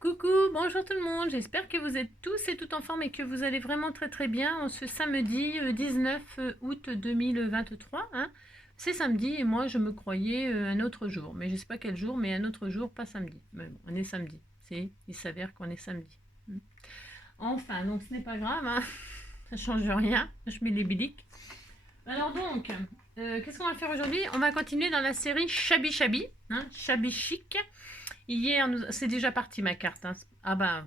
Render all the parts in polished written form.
Coucou, bonjour tout le monde, j'espère que vous êtes tous et toutes en forme et que vous allez vraiment très très bien en ce samedi 19 août 2023. Hein. C'est samedi et moi je me croyais un autre jour, mais je sais pas quel jour, mais un autre jour, pas samedi. Mais bon, on est samedi, il s'avère qu'on est samedi. Enfin, donc ce n'est pas grave, hein. Ça change rien, je mets les biliques. Alors donc, qu'est-ce qu'on va faire aujourd'hui? On va continuer dans la série Shabby Shabby, hein, Shabby Chic. Hier, c'est déjà parti ma carte. Hein. Ah ben,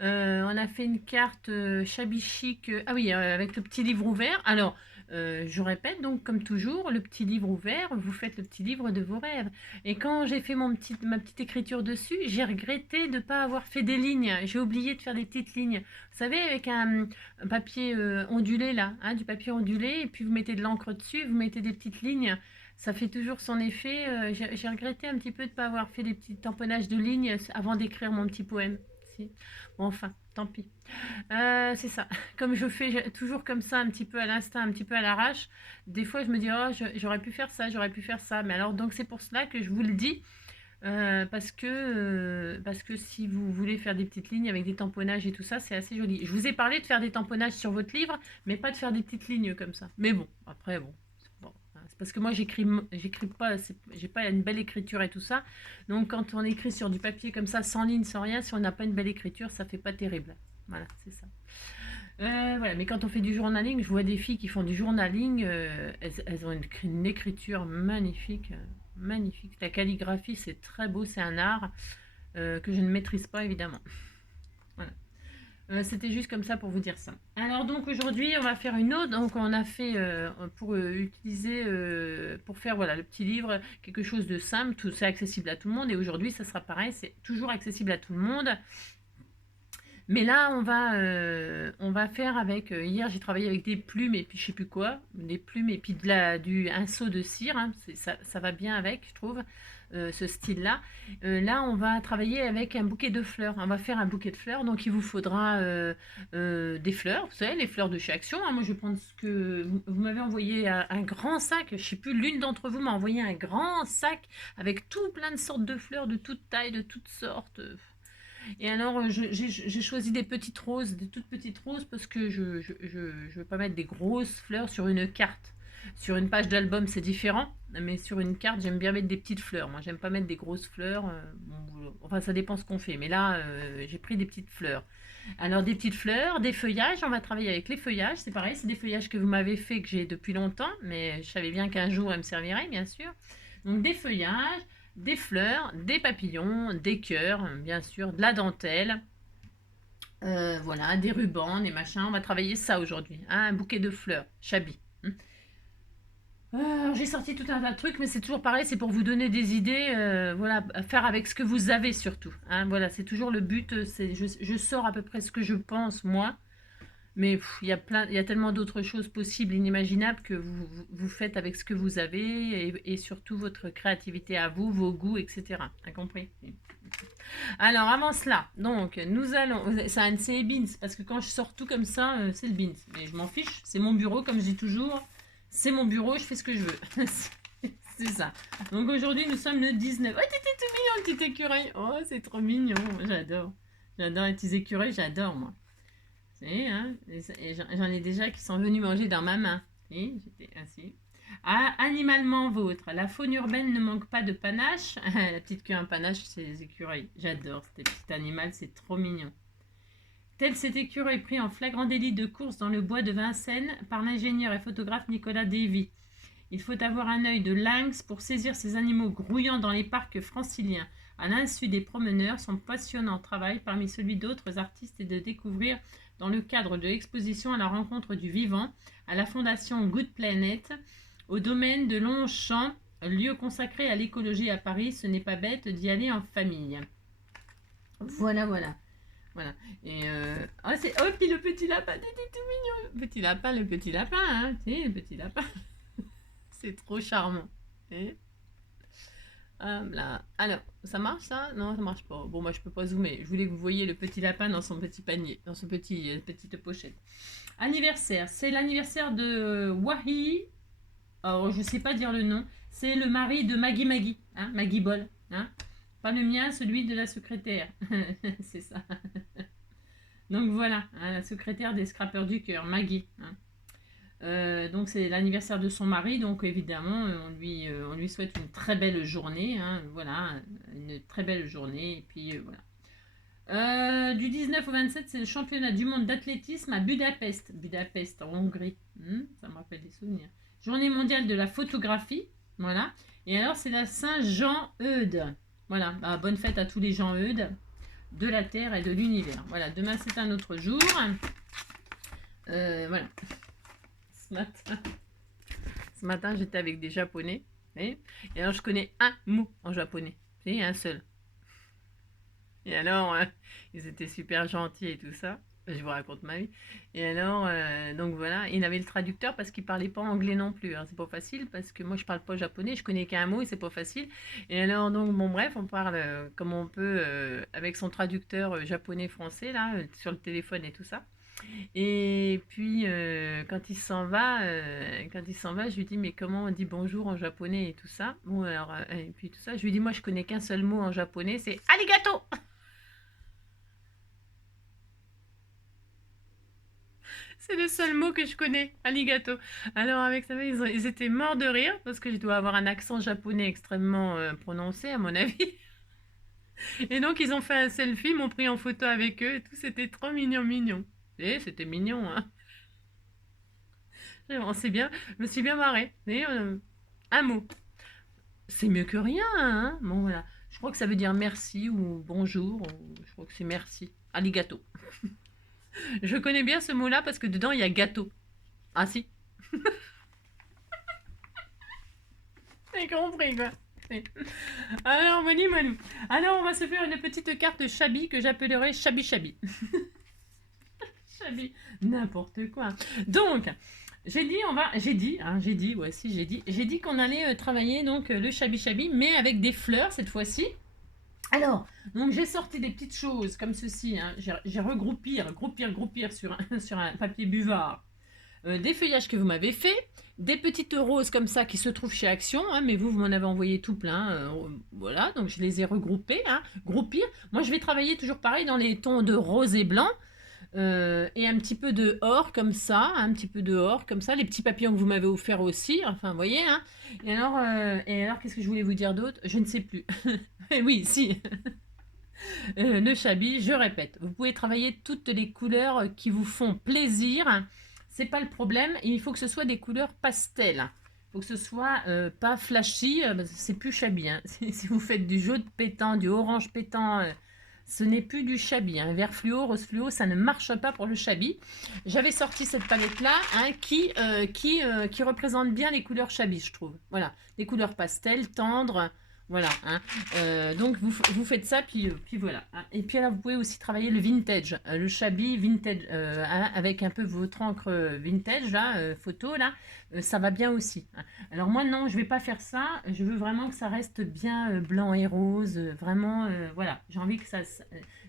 on a fait une carte shabby chic. Ah oui, avec le petit livre ouvert. Alors, je répète, donc comme toujours, le petit livre ouvert, vous faites le petit livre de vos rêves. Et quand j'ai fait ma petite écriture dessus, j'ai regretté de ne pas avoir fait des lignes. J'ai oublié de faire des petites lignes. Vous savez, avec un papier ondulé là, hein, du papier ondulé, et puis vous mettez de l'encre dessus, vous mettez des petites lignes. Ça fait toujours son effet. J'ai regretté un petit peu de ne pas avoir fait des petits tamponnages de lignes avant d'écrire mon petit poème. Si. Bon, enfin, tant pis. C'est ça. Comme je fais toujours comme ça, un petit peu à l'instinct, un petit peu à l'arrache, des fois je me dis, oh, j'aurais pu faire ça, j'aurais pu faire ça. Mais alors, donc c'est pour cela que je vous le dis, parce que si vous voulez faire des petites lignes avec des tamponnages et tout ça, c'est assez joli. Je vous ai parlé de faire des tamponnages sur votre livre, mais pas de faire des petites lignes comme ça. Mais bon, après, bon. Bon, hein, c'est parce que moi j'écris pas, j'ai pas une belle écriture et tout ça. Donc quand on écrit sur du papier comme ça, sans ligne, sans rien, si on n'a pas une belle écriture, ça fait pas terrible. Voilà, c'est ça. Voilà, mais quand on fait du journaling, je vois des filles qui font du journaling, elles ont une écriture magnifique, magnifique. La calligraphie, c'est très beau, c'est un art que je ne maîtrise pas évidemment. Voilà. C'était juste comme ça pour vous dire ça. Alors donc aujourd'hui on va faire une autre. Donc on a fait pour utiliser pour faire voilà le petit livre quelque chose de simple, tout c'est accessible à tout le monde. Et aujourd'hui ça sera pareil, c'est toujours accessible à tout le monde. Mais là, on va faire avec. Hier, j'ai travaillé avec des plumes et puis je sais plus quoi, des plumes et puis un seau de cire. Hein, ça va bien avec, je trouve, ce style-là. Là, on va travailler avec un bouquet de fleurs. On va faire un bouquet de fleurs, donc il vous faudra des fleurs, vous savez, les fleurs de chez Action. Hein. Moi, je vais prendre ce que vous m'avez envoyé un grand sac. Je sais plus, l'une d'entre vous m'a envoyé un grand sac avec tout plein de sortes de fleurs de toutes tailles, de toutes sortes. Et alors, j'ai choisi des petites roses, des toutes petites roses, parce que je ne veux pas mettre des grosses fleurs sur une carte. Sur une page d'album, c'est différent, mais sur une carte, j'aime bien mettre des petites fleurs. Moi, j'aime pas mettre des grosses fleurs. Bon, enfin, ça dépend ce qu'on fait. Mais là, j'ai pris des petites fleurs. Alors, des petites fleurs, des feuillages. On va travailler avec les feuillages. C'est pareil, c'est des feuillages que vous m'avez fait, que j'ai depuis longtemps, mais je savais bien qu'un jour, elles me serviraient, bien sûr. Donc, des feuillages, des fleurs, des papillons, des cœurs, bien sûr, de la dentelle, voilà, des rubans, des machins. On va travailler ça aujourd'hui. Hein, un bouquet de fleurs, Chabi. J'ai sorti tout un tas de trucs, mais c'est toujours pareil, c'est pour vous donner des idées, voilà, à faire avec ce que vous avez surtout. Hein, voilà, c'est toujours le but. Je sors à peu près ce que je pense moi, mais il y a tellement d'autres choses possibles, inimaginables que vous faites avec ce que vous avez et surtout votre créativité à vous, vos goûts, etc. T'as compris? Alors avant cela, donc nous allons, c'est Beans parce que quand je sors tout comme ça, c'est le Beans. Mais je m'en fiche, c'est mon bureau comme je dis toujours, c'est mon bureau, je fais ce que je veux. C'est ça. Donc aujourd'hui nous sommes le 19. Oh t'étais tout mignon le petit écureuil. Oh c'est trop mignon, j'adore. J'adore les petits écureuils, j'adore moi. C'est, hein, et j'en ai déjà qui sont venus manger dans ma main. Et j'étais assis. Ah, animalement vôtre. La faune urbaine ne manque pas de panache. La petite queue en panache, c'est les écureuils. J'adore ce petit animal, c'est trop mignon. Tel cet écureuil pris en flagrant délit de course dans le bois de Vincennes par l'ingénieur et photographe Nicolas Davy. Il faut avoir un œil de lynx pour saisir ces animaux grouillant dans les parcs franciliens. À l'insu des promeneurs, son passionnant travail parmi celui d'autres artistes est de découvrir, dans le cadre de l'exposition à la rencontre du vivant, à la fondation Good Planet, au domaine de Longchamp, lieu consacré à l'écologie à Paris, ce n'est pas bête d'y aller en famille. Voilà, voilà. Voilà. Et oh, puis le petit lapin, c'était tout mignon. Le petit lapin, hein. Tu sais, le petit lapin. C'est trop charmant. Et là. Alors, ça marche ça? Non, ça marche pas. Bon, moi je peux pas zoomer. Je voulais que vous voyiez le petit lapin dans son petit panier, dans son petite pochette. Anniversaire. C'est l'anniversaire de Wahi. Alors, je sais pas dire le nom. C'est le mari de Maggie Maggie, hein, Maggie Ball. Hein. Pas le mien, celui de la secrétaire. C'est ça. Donc voilà, hein, la secrétaire des Scrappers du cœur, Maggie. Hein. Donc c'est l'anniversaire de son mari, donc évidemment on lui souhaite une très belle journée, hein, voilà, une très belle journée, et puis voilà. Du 19 au 27, c'est le championnat du monde d'athlétisme à Budapest, Budapest en Hongrie, ça me rappelle des souvenirs. Journée mondiale de la photographie, voilà, et alors c'est la Saint-Jean-Eudes, voilà, bah, bonne fête à tous les Jean-Eudes de la Terre et de l'univers, voilà, demain c'est un autre jour, voilà. Ce matin, j'étais avec des Japonais. Et alors, je connais un mot en japonais. C'est un seul. Et alors, ils étaient super gentils et tout ça. Je vous raconte ma vie. Et alors, donc voilà, il avait le traducteur parce qu'il parlait pas anglais non plus. Hein. C'est pas facile parce que moi, je parle pas japonais. Je connais qu'un mot et c'est pas facile. Et alors, donc, bon, bref, on parle comme on peut avec son traducteur japonais-français, là, sur le téléphone et tout ça. Et puis quand il s'en va, je lui dis mais comment on dit bonjour en japonais et tout ça. Bon alors et puis tout ça, je lui dis moi je connais qu'un seul mot en japonais, c'est arigato. C'est le seul mot que je connais, arigato. Alors avec ça, ils étaient morts de rire parce que je dois avoir un accent japonais extrêmement prononcé à mon avis. Et donc ils ont fait un selfie, m'ont pris en photo avec eux et tout, c'était trop mignon. Et c'était mignon, hein. On s'est bien, je me suis bien marrée. Et, un mot. C'est mieux que rien, hein. Bon, voilà. Je crois que ça veut dire merci ou bonjour. Je crois que c'est merci. Arigato. Je connais bien ce mot-là parce que dedans, il y a gâteau. Ah si. T'as compris, quoi. Alors, Moni Malou. Alors, on va se faire une petite carte Chabi que j'appellerai Chabi Chabi. Chabi. N'importe quoi. Donc, j'ai dit qu'on allait travailler donc le Chabi Chabi, mais avec des fleurs cette fois-ci. Alors, donc j'ai sorti des petites choses comme ceci, hein. J'ai regroupir sur sur un papier buvard des feuillages que vous m'avez fait, des petites roses comme ça qui se trouvent chez Action, hein, mais vous m'en avez envoyé tout plein, voilà, donc je les ai regroupés, hein, groupir. Moi je vais travailler toujours pareil dans les tons de rose et blanc, et un petit peu de or comme ça, les petits papillons que vous m'avez offerts aussi, enfin vous voyez, hein. Et alors qu'est-ce que je voulais vous dire d'autre? Je ne sais plus. Oui, si. Le Chabi, je répète, vous pouvez travailler toutes les couleurs qui vous font plaisir, c'est pas le problème, et il faut que ce soit des couleurs pastel. Il faut que ce soit pas flashy, c'est plus Chabi. Hein. Si vous faites du jaune pétant, du orange pétant, ce n'est plus du Chabi. Hein. Vert fluo, rose fluo, ça ne marche pas pour le Chabi. J'avais sorti cette palette-là hein, qui représente bien les couleurs Chabi, je trouve. Voilà, des couleurs pastel, tendres. Voilà, hein. Donc vous faites ça, puis voilà. Hein. Et puis là, vous pouvez aussi travailler le vintage, le Chabi vintage, hein, avec un peu votre encre vintage, là, photo, là, ça va bien aussi. Hein. Alors moi, non, je vais pas faire ça, je veux vraiment que ça reste bien blanc et rose, vraiment, voilà. J'ai envie que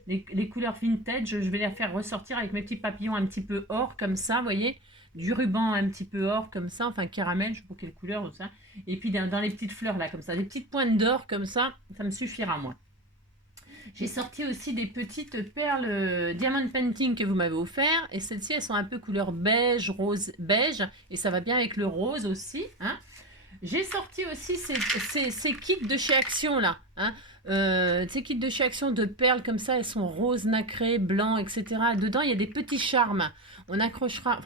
les couleurs vintage, je vais les faire ressortir avec mes petits papillons un petit peu or, comme ça, vous voyez, du ruban un petit peu or, comme ça, enfin caramel, je sais pas quelle couleur, ça. Et puis dans les petites fleurs là, comme ça, des petites pointes d'or comme ça me suffira moi. J'ai sorti aussi des petites perles Diamond Painting que vous m'avez offert. Et celles-ci, elles sont un peu couleur beige, rose, beige. Et ça va bien avec le rose aussi. Hein. J'ai sorti aussi ces kits de chez Action là. Hein. Ces kits de chez Action de perles comme ça, elles sont roses, nacrées, blancs, etc. Dedans, il y a des petits charmes. On accrochera,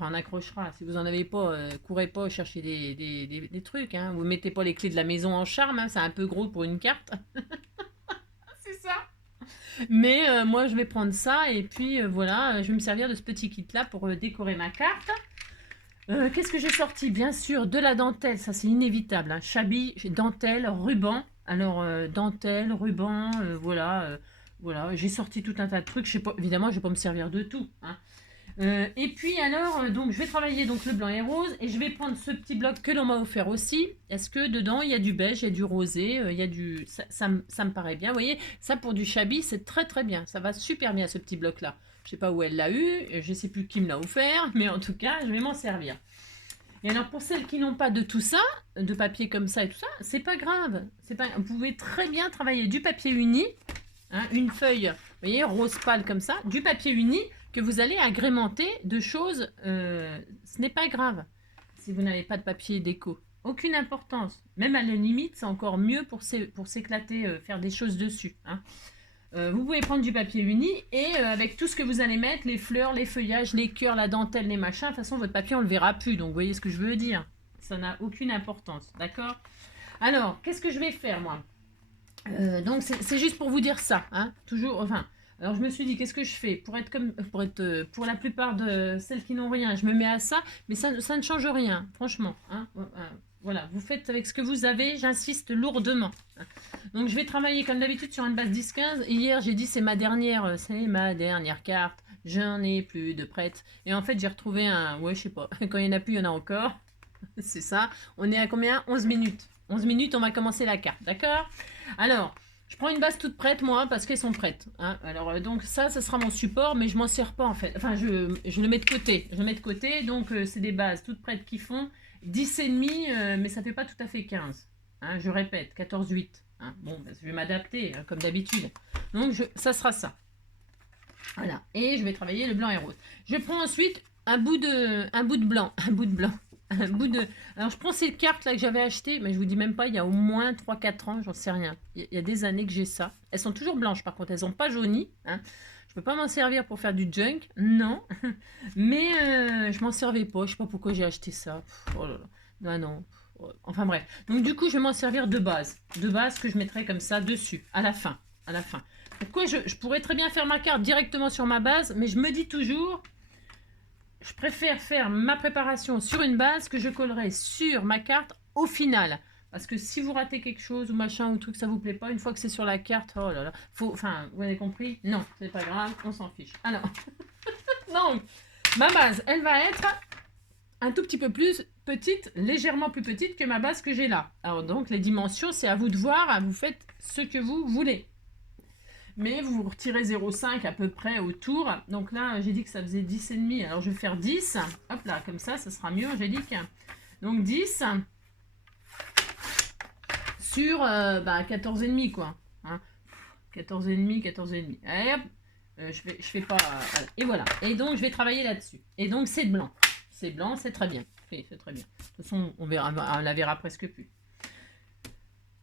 si vous n'en avez pas, courez pas chercher des trucs. Hein. Vous mettez pas les clés de la maison en charme, hein, c'est un peu gros pour une carte. C'est ça. Mais moi, je vais prendre ça et puis voilà, je vais me servir de ce petit kit-là pour décorer ma carte. Qu'est-ce que j'ai sorti? Bien sûr, de la dentelle, ça c'est inévitable. Hein. Chabi, dentelle, ruban. Alors, dentelle, ruban, voilà. Voilà, j'ai sorti tout un tas de trucs. Évidemment, je ne vais pas me servir de tout. Hein. Et puis alors, donc je vais travailler donc le blanc et rose. Et je vais prendre ce petit bloc que l'on m'a offert aussi. Est-ce que dedans, il y a du beige, il y a du rosé, il y a du... Ça me paraît bien. Vous voyez, ça pour du Chabi, c'est très très bien. Ça va super bien ce petit bloc-là. Je ne sais pas où elle l'a eu. Je ne sais plus qui me l'a offert. Mais en tout cas, je vais m'en servir. Et alors, pour celles qui n'ont pas de tout ça, de papier comme ça et tout ça, c'est pas grave. Vous pouvez très bien travailler du papier uni, hein, une feuille, vous voyez, rose pâle comme ça, du papier uni que vous allez agrémenter de choses. Ce n'est pas grave si vous n'avez pas de papier déco. Aucune importance. Même à la limite, c'est encore mieux pour s'éclater, faire des choses dessus. Hein. Vous pouvez prendre du papier uni et avec tout ce que vous allez mettre, les fleurs, les feuillages, les cœurs, la dentelle, les machins, de toute façon, votre papier, on le verra plus. Donc, vous voyez ce que je veux dire. Ça n'a aucune importance. D'accord? Alors, qu'est-ce que je vais faire, moi? Donc, c'est juste pour vous dire ça. Hein, toujours, enfin... Alors, je me suis dit, qu'est-ce que je fais pour pour la plupart de celles qui n'ont rien, je me mets à ça, mais ça ne change rien, franchement. Hein, voilà, vous faites avec ce que vous avez, j'insiste lourdement. Donc, je vais travailler comme d'habitude sur une base 10-15. Hier, j'ai dit, c'est ma dernière carte. J'en ai plus de prêtes. Et en fait, j'ai retrouvé un... Ouais, je sais pas. Quand il n'y en a plus, il y en a encore. C'est ça. On est à combien? 11 minutes. 11 minutes, on va commencer la carte. D'accord? Alors... Je prends une base toute prête, moi, parce qu'elles sont prêtes. Hein. Alors, donc ça sera mon support, mais je m'en sers pas, en fait. Enfin, je le mets de côté. Je le mets de côté, donc c'est des bases toutes prêtes qui font 10,5, mais ça fait pas tout à fait 15. Hein, je répète, 14,8. Hein. Bon, bah, je vais m'adapter, hein, comme d'habitude. Donc, ça sera ça. Voilà. Et je vais travailler le blanc et rose. Je prends ensuite un bout de blanc. Un bout de blanc. Un bout de... Alors, je prends ces cartes là que j'avais achetées, mais je vous dis même pas, il y a au moins 3-4 ans, j'en sais rien. Il y a des années que j'ai ça. Elles sont toujours blanches, par contre, elles n'ont pas jauni. Hein. Je peux pas m'en servir pour faire du junk, non. Mais je m'en servais pas, je sais pas pourquoi j'ai acheté ça. Oh là là. Non, non. Enfin bref. Donc du coup, je vais m'en servir de base. De base que je mettrai comme ça dessus, à la fin. À la fin. Pourquoi je pourrais très bien faire ma carte directement sur ma base, mais je me dis toujours... Je préfère faire ma préparation sur une base que je collerai sur ma carte au final. Parce que si vous ratez quelque chose ou machin ou truc, ça vous plaît pas, une fois que c'est sur la carte, oh là là, enfin, vous avez compris? Non, c'est pas grave, on s'en fiche. Alors, donc, ma base, elle va être un tout petit peu plus petite, légèrement plus petite que ma base que j'ai là. Alors donc, les dimensions, c'est à vous de voir, vous faites ce que vous voulez. Mais vous retirez 0,5 à peu près autour. Donc là, j'ai dit que ça faisait 10,5. Alors je vais faire 10. Hop là, comme ça sera mieux, Angélique. Donc 10 sur 14,5 quoi. Hein, 14,5, 14,5. Allez hop, je fais pas... voilà. Et voilà. Et donc je vais travailler là-dessus. Et donc c'est blanc. C'est blanc, c'est très bien. C'est très bien. De toute façon, on la verra presque plus.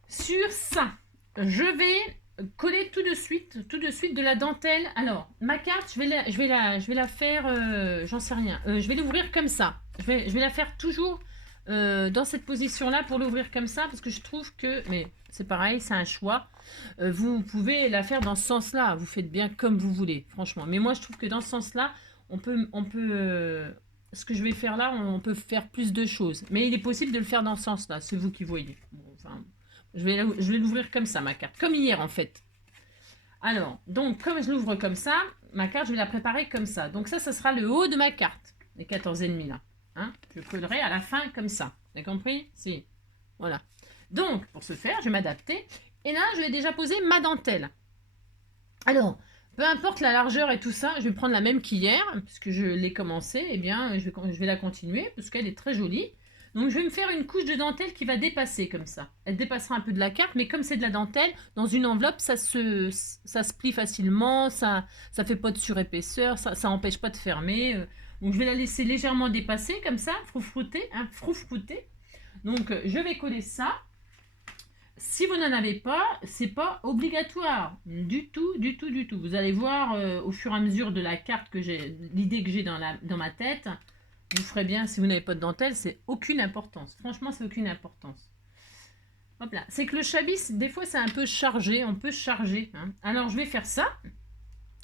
Sur ça, je vais... coller tout de suite de la dentelle. Alors, ma carte, je vais la faire, j'en sais rien. Je vais l'ouvrir comme ça. Je vais la faire toujours dans cette position-là pour l'ouvrir comme ça parce que je trouve que, mais c'est pareil, c'est un choix. Vous pouvez la faire dans ce sens-là. Vous faites bien comme vous voulez, franchement. Mais moi, je trouve que dans ce sens-là, on peut ce que je vais faire là, on peut faire plus de choses. Mais il est possible de le faire dans ce sens-là. C'est vous qui voyez. Bon, enfin... Je vais l'ouvrir comme ça, ma carte. Comme hier, en fait. Alors, donc, comme je l'ouvre comme ça, ma carte, je vais la préparer comme ça. Donc ça sera le haut de ma carte. Les 14,5 là. Hein, je collerai à la fin comme ça. Vous avez compris? Si. Voilà. Donc, pour ce faire, je vais m'adapter. Et là, je vais déjà poser ma dentelle. Alors, peu importe la largeur et tout ça, je vais prendre la même qu'hier, puisque je l'ai commencé. Eh bien, je vais la continuer, parce qu'elle est très jolie. Donc je vais me faire une couche de dentelle qui va dépasser comme ça. Elle dépassera un peu de la carte, mais comme c'est de la dentelle, dans une enveloppe, ça se plie facilement, ça fait pas de surépaisseur, ça n'empêche pas de fermer. Donc je vais la laisser légèrement dépasser comme ça, froufrouter, hein, froufrouter. Donc je vais coller ça. Si vous n'en avez pas, c'est pas obligatoire du tout, du tout, du tout. Vous allez voir au fur et à mesure de la carte que j'ai, l'idée que j'ai dans ma tête. Vous ferez bien, si vous n'avez pas de dentelle, c'est aucune importance. Franchement, c'est aucune importance. Hop là. C'est que le chabis, des fois, c'est un peu chargé. On peut charger. Hein. Alors, je vais faire ça.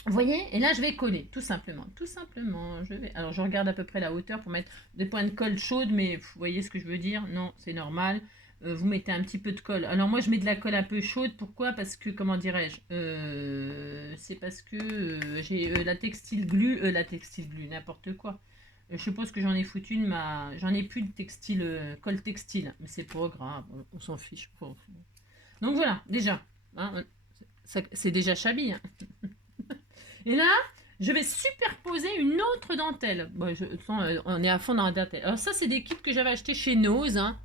Vous voyez? Et là, je vais coller, tout simplement. Tout simplement. Alors, je regarde à peu près la hauteur pour mettre des points de colle chaude, mais vous voyez ce que je veux dire? Non, c'est normal. Vous mettez un petit peu de colle. Alors, moi, je mets de la colle un peu chaude. Pourquoi? Parce que, comment dirais-je? C'est parce que j'ai la textile glue, n'importe quoi. Je suppose que j'en ai foutu j'en ai plus de textile, colle textile, mais c'est pas grave, on s'en fiche. Donc voilà, déjà, hein, c'est déjà chabi. Hein. Et là, je vais superposer une autre dentelle. Bon, on est à fond dans la dentelle. Alors ça, c'est des kits que j'avais achetés chez Nose. Hein.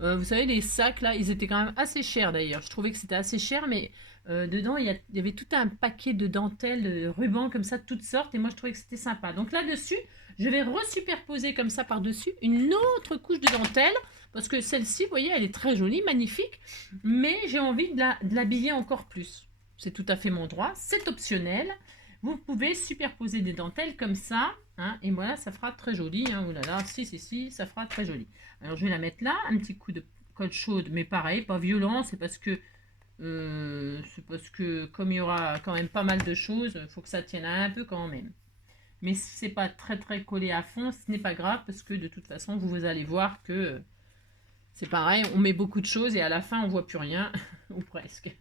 Vous savez, les sacs, là, ils étaient quand même assez chers, d'ailleurs. Je trouvais que c'était assez cher, mais dedans, il y avait tout un paquet de dentelles, de rubans, comme ça, de toutes sortes. Et moi, je trouvais que c'était sympa. Donc là-dessus, je vais resuperposer comme ça par-dessus une autre couche de dentelle. Parce que celle-ci, vous voyez, elle est très jolie, magnifique. Mais j'ai envie de l'habiller encore plus. C'est tout à fait mon droit. C'est optionnel. Vous pouvez superposer des dentelles comme ça. Hein, et voilà, ça fera très joli. Hein, oulala, si, ça fera très joli. Alors, je vais la mettre là. Un petit coup de colle chaude, mais pareil, pas violent. C'est parce que comme il y aura quand même pas mal de choses, il faut que ça tienne un peu quand même. Mais c'est pas très très collé à fond, ce n'est pas grave parce que de toute façon vous allez voir que c'est pareil, on met beaucoup de choses et à la fin on voit plus rien, ou presque,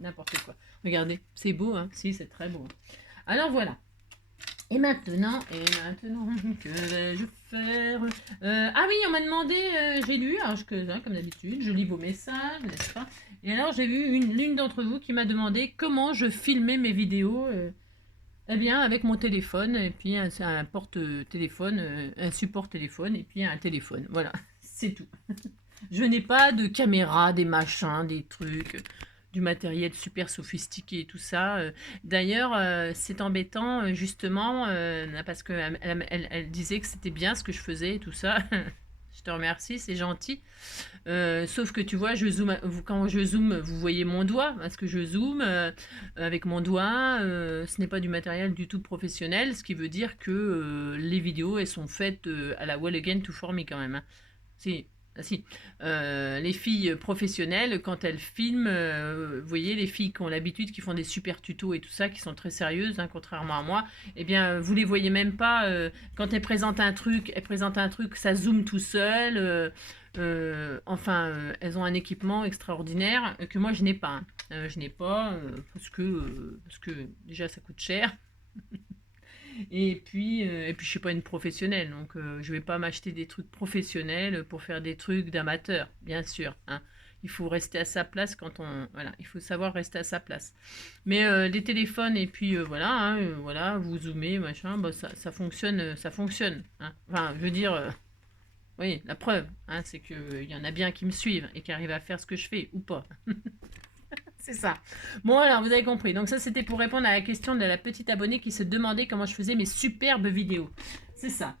n'importe quoi. Regardez, c'est beau, hein? Si, c'est très beau. Alors voilà. Et maintenant, que vais-je faire? Ah oui, on m'a demandé, j'ai lu, alors comme d'habitude, je lis vos messages, n'est-ce pas? Et alors j'ai vu l'une d'entre vous qui m'a demandé comment je filmais mes vidéos. Eh bien, avec mon téléphone, et puis un porte-téléphone, un support téléphone, et puis un téléphone. Voilà, c'est tout. Je n'ai pas de caméra, des machins, des trucs, du matériel super sophistiqué et tout ça. D'ailleurs, c'est embêtant, justement, parce qu'elle elle disait que c'était bien ce que je faisais et tout ça. Je te remercie, c'est gentil. Sauf que tu vois, quand je zoome, vous voyez mon doigt, parce que je zoome avec mon doigt. Ce n'est pas du matériel du tout professionnel, ce qui veut dire que les vidéos, elles sont faites à la Well Again to For Me quand même. Hein. Si. Les filles professionnelles, quand elles filment, vous voyez, les filles qui ont l'habitude, qui font des super tutos et tout ça, qui sont très sérieuses, hein, contrairement à moi, eh bien, vous les voyez même pas. Quand elles présentent un truc, ça zoome tout seul. Elles ont un équipement extraordinaire que moi, je n'ai pas. Hein. Je n'ai pas parce que déjà, ça coûte cher. Et puis je suis pas une professionnelle, donc je vais pas m'acheter des trucs professionnels pour faire des trucs d'amateur, bien sûr. Hein. Il faut rester à sa place voilà, il faut savoir rester à sa place. Mais les téléphones et puis voilà, hein, voilà, vous zoomez, machin, bah, ça fonctionne, ça fonctionne. Hein. Enfin, je veux dire, oui, la preuve, hein, c'est qu'il y en a bien qui me suivent et qui arrivent à faire ce que je fais ou pas. C'est ça. Bon, alors, vous avez compris. Donc ça, c'était pour répondre à la question de la petite abonnée qui se demandait comment je faisais mes superbes vidéos. C'est ça.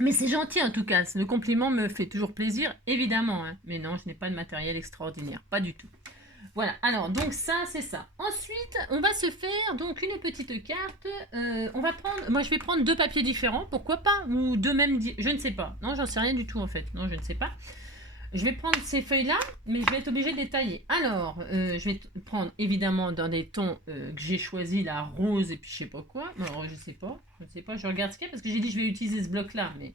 Mais c'est gentil en tout cas. Le compliment me fait toujours plaisir, évidemment. Hein. Mais non, je n'ai pas de matériel extraordinaire. Pas du tout. Voilà. Alors, donc ça, c'est ça. Ensuite, on va se faire donc une petite carte. On va prendre... Moi, je vais prendre 2 papiers différents. Pourquoi pas? Ou 2 mêmes... Je ne sais pas. Non, j'en sais rien du tout en fait. Non, je ne sais pas. Je vais prendre ces feuilles-là, mais je vais être obligée de les tailler. Alors, je vais prendre évidemment dans des tons que j'ai choisi, la rose et puis je sais pas quoi. Alors, je sais pas, je regarde ce qu'il y a parce que j'ai dit je vais utiliser ce bloc-là, mais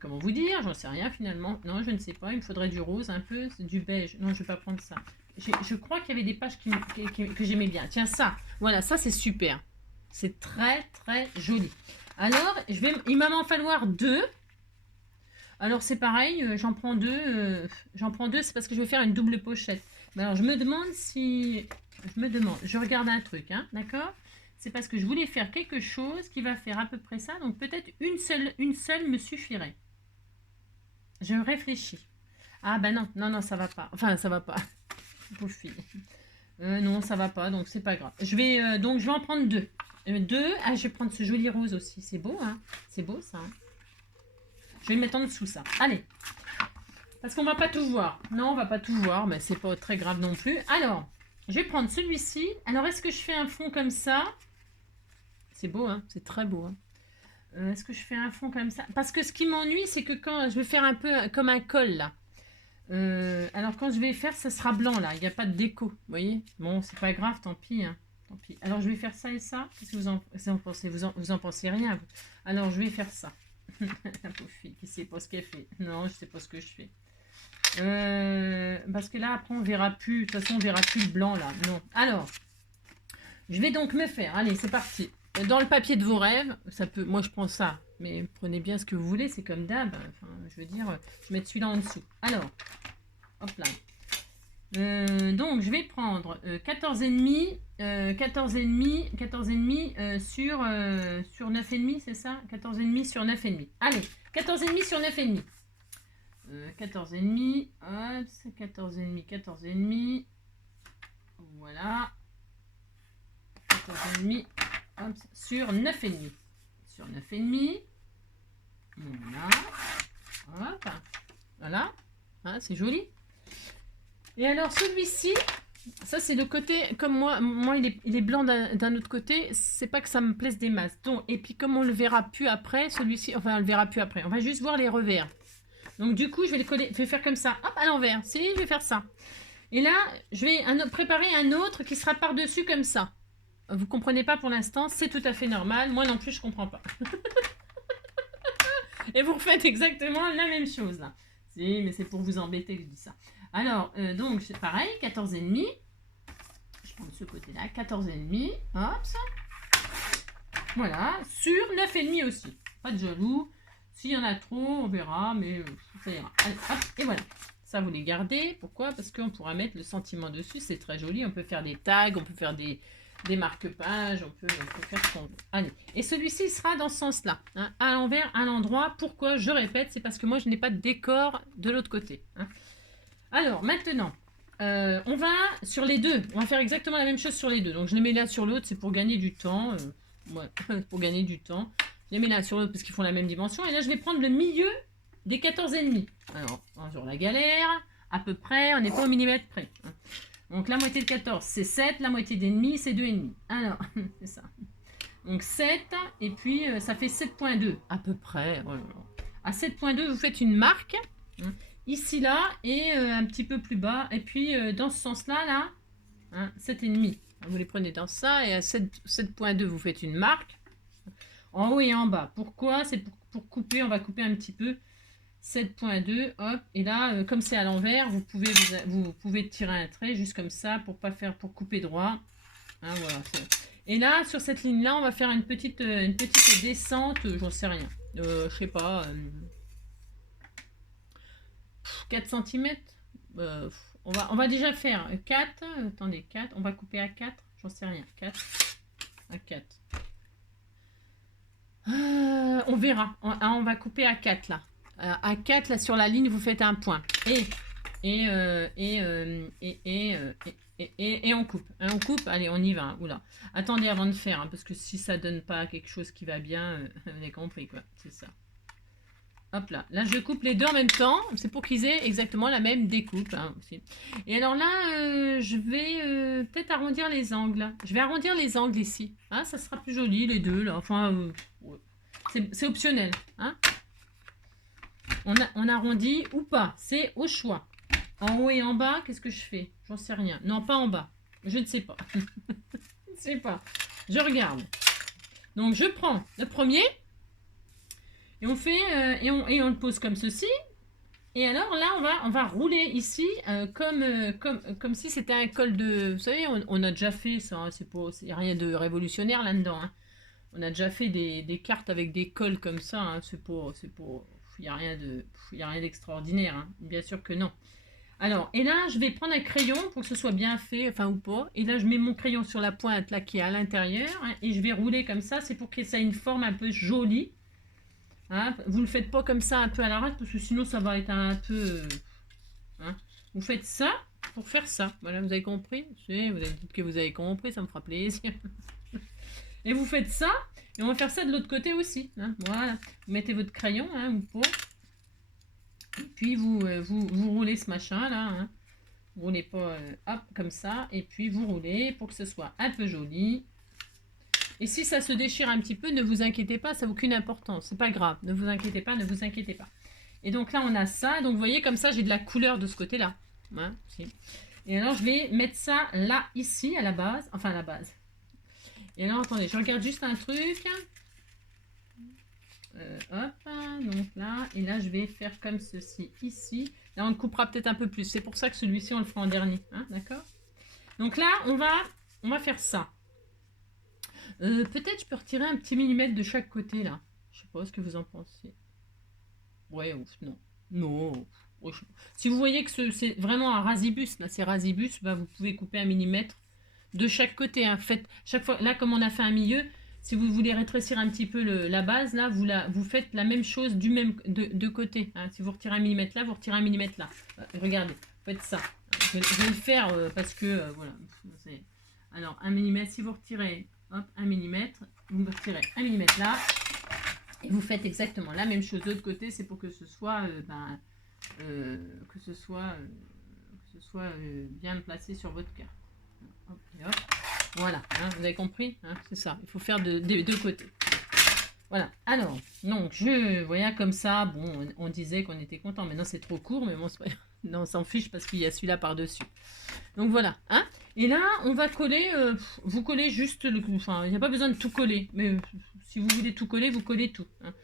comment vous dire, j'en sais rien finalement. Non, je ne sais pas, il me faudrait du rose un peu, du beige. Non, je vais pas prendre ça. Je crois qu'il y avait des pages que j'aimais bien. Tiens, ça, voilà, ça c'est super. C'est très très joli. Alors, il va m'en falloir 2. Alors c'est pareil, j'en prends 2, c'est parce que je vais faire une double pochette. Mais alors je me demande, je regarde un truc, hein, d'accord? C'est parce que je voulais faire quelque chose qui va faire à peu près ça, donc peut-être une seule me suffirait. Je réfléchis. Ah ben non, ça va pas. Enfin, ça va pas. Pauvre fille. Non, ça va pas, donc c'est pas grave. Je vais en prendre 2. 2, je vais prendre ce joli rose aussi, c'est beau, hein? C'est beau ça, hein? Je vais le mettre en dessous, ça. Allez. Parce qu'on va pas tout voir. Non, on va pas tout voir, mais c'est pas très grave non plus. Alors, je vais prendre celui-ci. Alors, est-ce que je fais un fond comme ça? C'est beau, hein? C'est très beau, hein? Est-ce que je fais un fond comme ça? Parce que ce qui m'ennuie, c'est que quand je vais faire un peu comme un col, là. Alors, quand je vais faire, ça sera blanc, là. Il n'y a pas de déco, vous voyez? Bon, c'est pas grave, tant pis, hein. Tant pis. Alors, je vais faire ça et ça. Qu'est-ce que vous en pensez? Vous en pensez rien, vous? Alors, je vais faire ça. La pauvre fille qui sait pas ce qu'elle fait. Non, je sais pas ce que je fais. Parce que là, après, on verra plus. De toute façon, on verra plus le blanc, là. Non. Alors, je vais donc me faire. Allez, c'est parti. Dans le papier de vos rêves, ça peut... Moi, je prends ça. Mais prenez bien ce que vous voulez. C'est comme d'hab. Enfin, je veux dire, je vais mettre celui-là en dessous. Alors, hop là. Donc, je vais prendre 14,5, 14,5 sur 9,5, c'est ça? 14,5 sur 9,5. Allez, 14,5 sur 9,5. 14,5, hop, 14,5, 14,5. Voilà. 14,5, hop, sur 9,5. Sur 9,5. Voilà. Hop. Voilà. Hein, c'est joli. Et alors celui-ci, ça c'est le côté, comme moi il est blanc d'un autre côté, c'est pas que ça me plaise des masses. Donc, et puis comme on le verra plus après, celui-ci, enfin on le verra plus après, on va juste voir les revers. Donc du coup je vais les coller, je vais faire comme ça, hop à l'envers, si je vais faire ça. Et là je vais préparer un autre qui sera par-dessus comme ça. Vous comprenez pas pour l'instant, c'est tout à fait normal, moi non plus je comprends pas. Et vous refaites exactement la même chose là. Si, mais c'est pour vous embêter que je dis ça. Alors, donc, c'est pareil, 14,5. Je prends de ce côté-là, 14,5. Hop, ça. Voilà, sur 9,5 aussi. Pas de jaloux. S'il y en a trop, on verra, mais ça ira. Allez, hop, et voilà. Ça, vous les gardez. Pourquoi? Parce qu'on pourra mettre le sentiment dessus. C'est très joli. On peut faire des tags, on peut faire des marque-pages, on peut faire ce qu'on veut. Allez, et celui-ci sera dans ce sens-là, hein, à l'envers, à l'endroit. Pourquoi? Je répète, c'est parce que moi, je n'ai pas de décor de l'autre côté. Hein. Alors, maintenant, on va sur les deux. On va faire exactement la même chose sur les deux. Donc, je les mets là sur l'autre, c'est pour gagner du temps. Ouais, pour gagner du temps. Je les mets là sur l'autre parce qu'ils font la même dimension. Et là, je vais prendre le milieu des 14,5. Alors, sur la galère, à peu près, on n'est pas au millimètre près. Hein. Donc, la moitié de 14, c'est 7. La moitié d'ennemi, c'est 2,5. Alors, c'est ça. Donc, 7. Et puis, ça fait 7,2 à peu près. Voilà. À 7,2, vous faites une marque. Hein, ici, là, et un petit peu plus bas. Et puis, dans ce sens-là, là, hein, 7,5. Vous les prenez dans ça. Et à 7,2, vous faites une marque. En haut et en bas. Pourquoi? C'est pour couper. On va couper un petit peu. 7,2, hop, et là, comme c'est à l'envers, vous pouvez tirer un trait juste comme ça pour couper droit. Hein, voilà. Et là, sur cette ligne-là, on va faire une petite descente, j'en sais rien, je sais pas, 4 cm. On va déjà faire 4, attendez, 4, on va couper à 4, j'en sais rien, 4, à 4. On verra, on va couper à 4 là. À 4 là sur la ligne vous faites un point et on coupe, hein, on coupe, allez on y va, hein. Oula, attendez avant de faire, hein, parce que si ça donne pas quelque chose qui va bien, vous avez compris quoi, c'est ça. Hop là, là je coupe les deux en même temps, c'est pour qu'ils aient exactement la même découpe, hein, aussi. Et alors là je vais peut-être arrondir les angles, je vais arrondir les angles ici, hein, ça sera plus joli les deux là, enfin ouais. C'est optionnel, hein. On arrondit ou pas, c'est au choix. En haut et en bas, qu'est-ce que je fais? J'en sais rien. Non, pas en bas. Je ne sais pas. Je ne sais pas. Je regarde. Donc, je prends le premier et on fait et on le pose comme ceci. Et alors là, on va rouler ici comme si c'était un col de... Vous savez, on a déjà fait ça. Hein, il n'y a rien de révolutionnaire là-dedans. Hein. On a déjà fait des cartes avec des cols comme ça. Hein, c'est pour il n'y a rien d'extraordinaire, hein. Bien sûr que non. Alors, et là, je vais prendre un crayon pour que ce soit bien fait, enfin ou pas. Et là, je mets mon crayon sur la pointe là qui est à l'intérieur. Hein, et je vais rouler comme ça. C'est pour que ça ait une forme un peu jolie. Hein, vous ne le faites pas comme ça un peu à l'arrache parce que sinon ça va être un peu... hein. Vous faites ça pour faire ça. Voilà, vous avez compris? Vous avez dit que vous avez compris, ça me fera plaisir. Et vous faites ça. Et on va faire ça de l'autre côté aussi. Hein, voilà. Vous mettez votre crayon, hein, ou pas. Et puis vous roulez ce machin là. Hein. Vous roulez pas hop comme ça. Et puis vous roulez pour que ce soit un peu joli. Et si ça se déchire un petit peu, ne vous inquiétez pas, ça n'a aucune importance. C'est pas grave. Ne vous inquiétez pas, ne vous inquiétez pas. Et donc là on a ça. Donc vous voyez comme ça j'ai de la couleur de ce côté là. Hein, et alors je vais mettre ça là ici à la base. Enfin à la base. Et alors, attendez, je regarde juste un truc. Hop, donc là, et là, je vais faire comme ceci, ici. Là, on le coupera peut-être un peu plus. C'est pour ça que celui-ci, on le fera en dernier. Hein, d'accord? Donc là, on va faire ça. Peut-être je peux retirer un petit millimètre de chaque côté, là. Je sais pas ce que vous en pensez. Ouais, non. Non. Si vous voyez que c'est vraiment un rasibus, là c'est rasibus, bah, vous pouvez couper 1 millimètre de chaque côté. Hein. Faites chaque fois, là comme on a fait un milieu, si vous voulez rétrécir un petit peu la base, là vous faites la même chose de côté. Hein. Si vous retirez 1 millimètre là, vous retirez 1 millimètre là. Regardez, faites ça. Je vais le faire parce que voilà. Alors 1 millimètre, si vous retirez hop, 1 millimètre, vous retirez 1 millimètre là. Et vous faites exactement la même chose de l'autre côté, c'est pour que ce soit, bien placé sur votre carte. Hop, et hop. Voilà, hein, vous avez compris, hein, c'est ça, il faut faire des deux côtés. Voilà, alors, donc, voyez, comme ça, bon, on disait qu'on était content, maintenant c'est trop court, mais bon, non, on s'en fiche parce qu'il y a celui-là par-dessus. Donc voilà, hein. Et là, on va coller, vous collez juste, enfin, il n'y a pas besoin de tout coller, mais si vous voulez tout coller, vous collez tout, hein,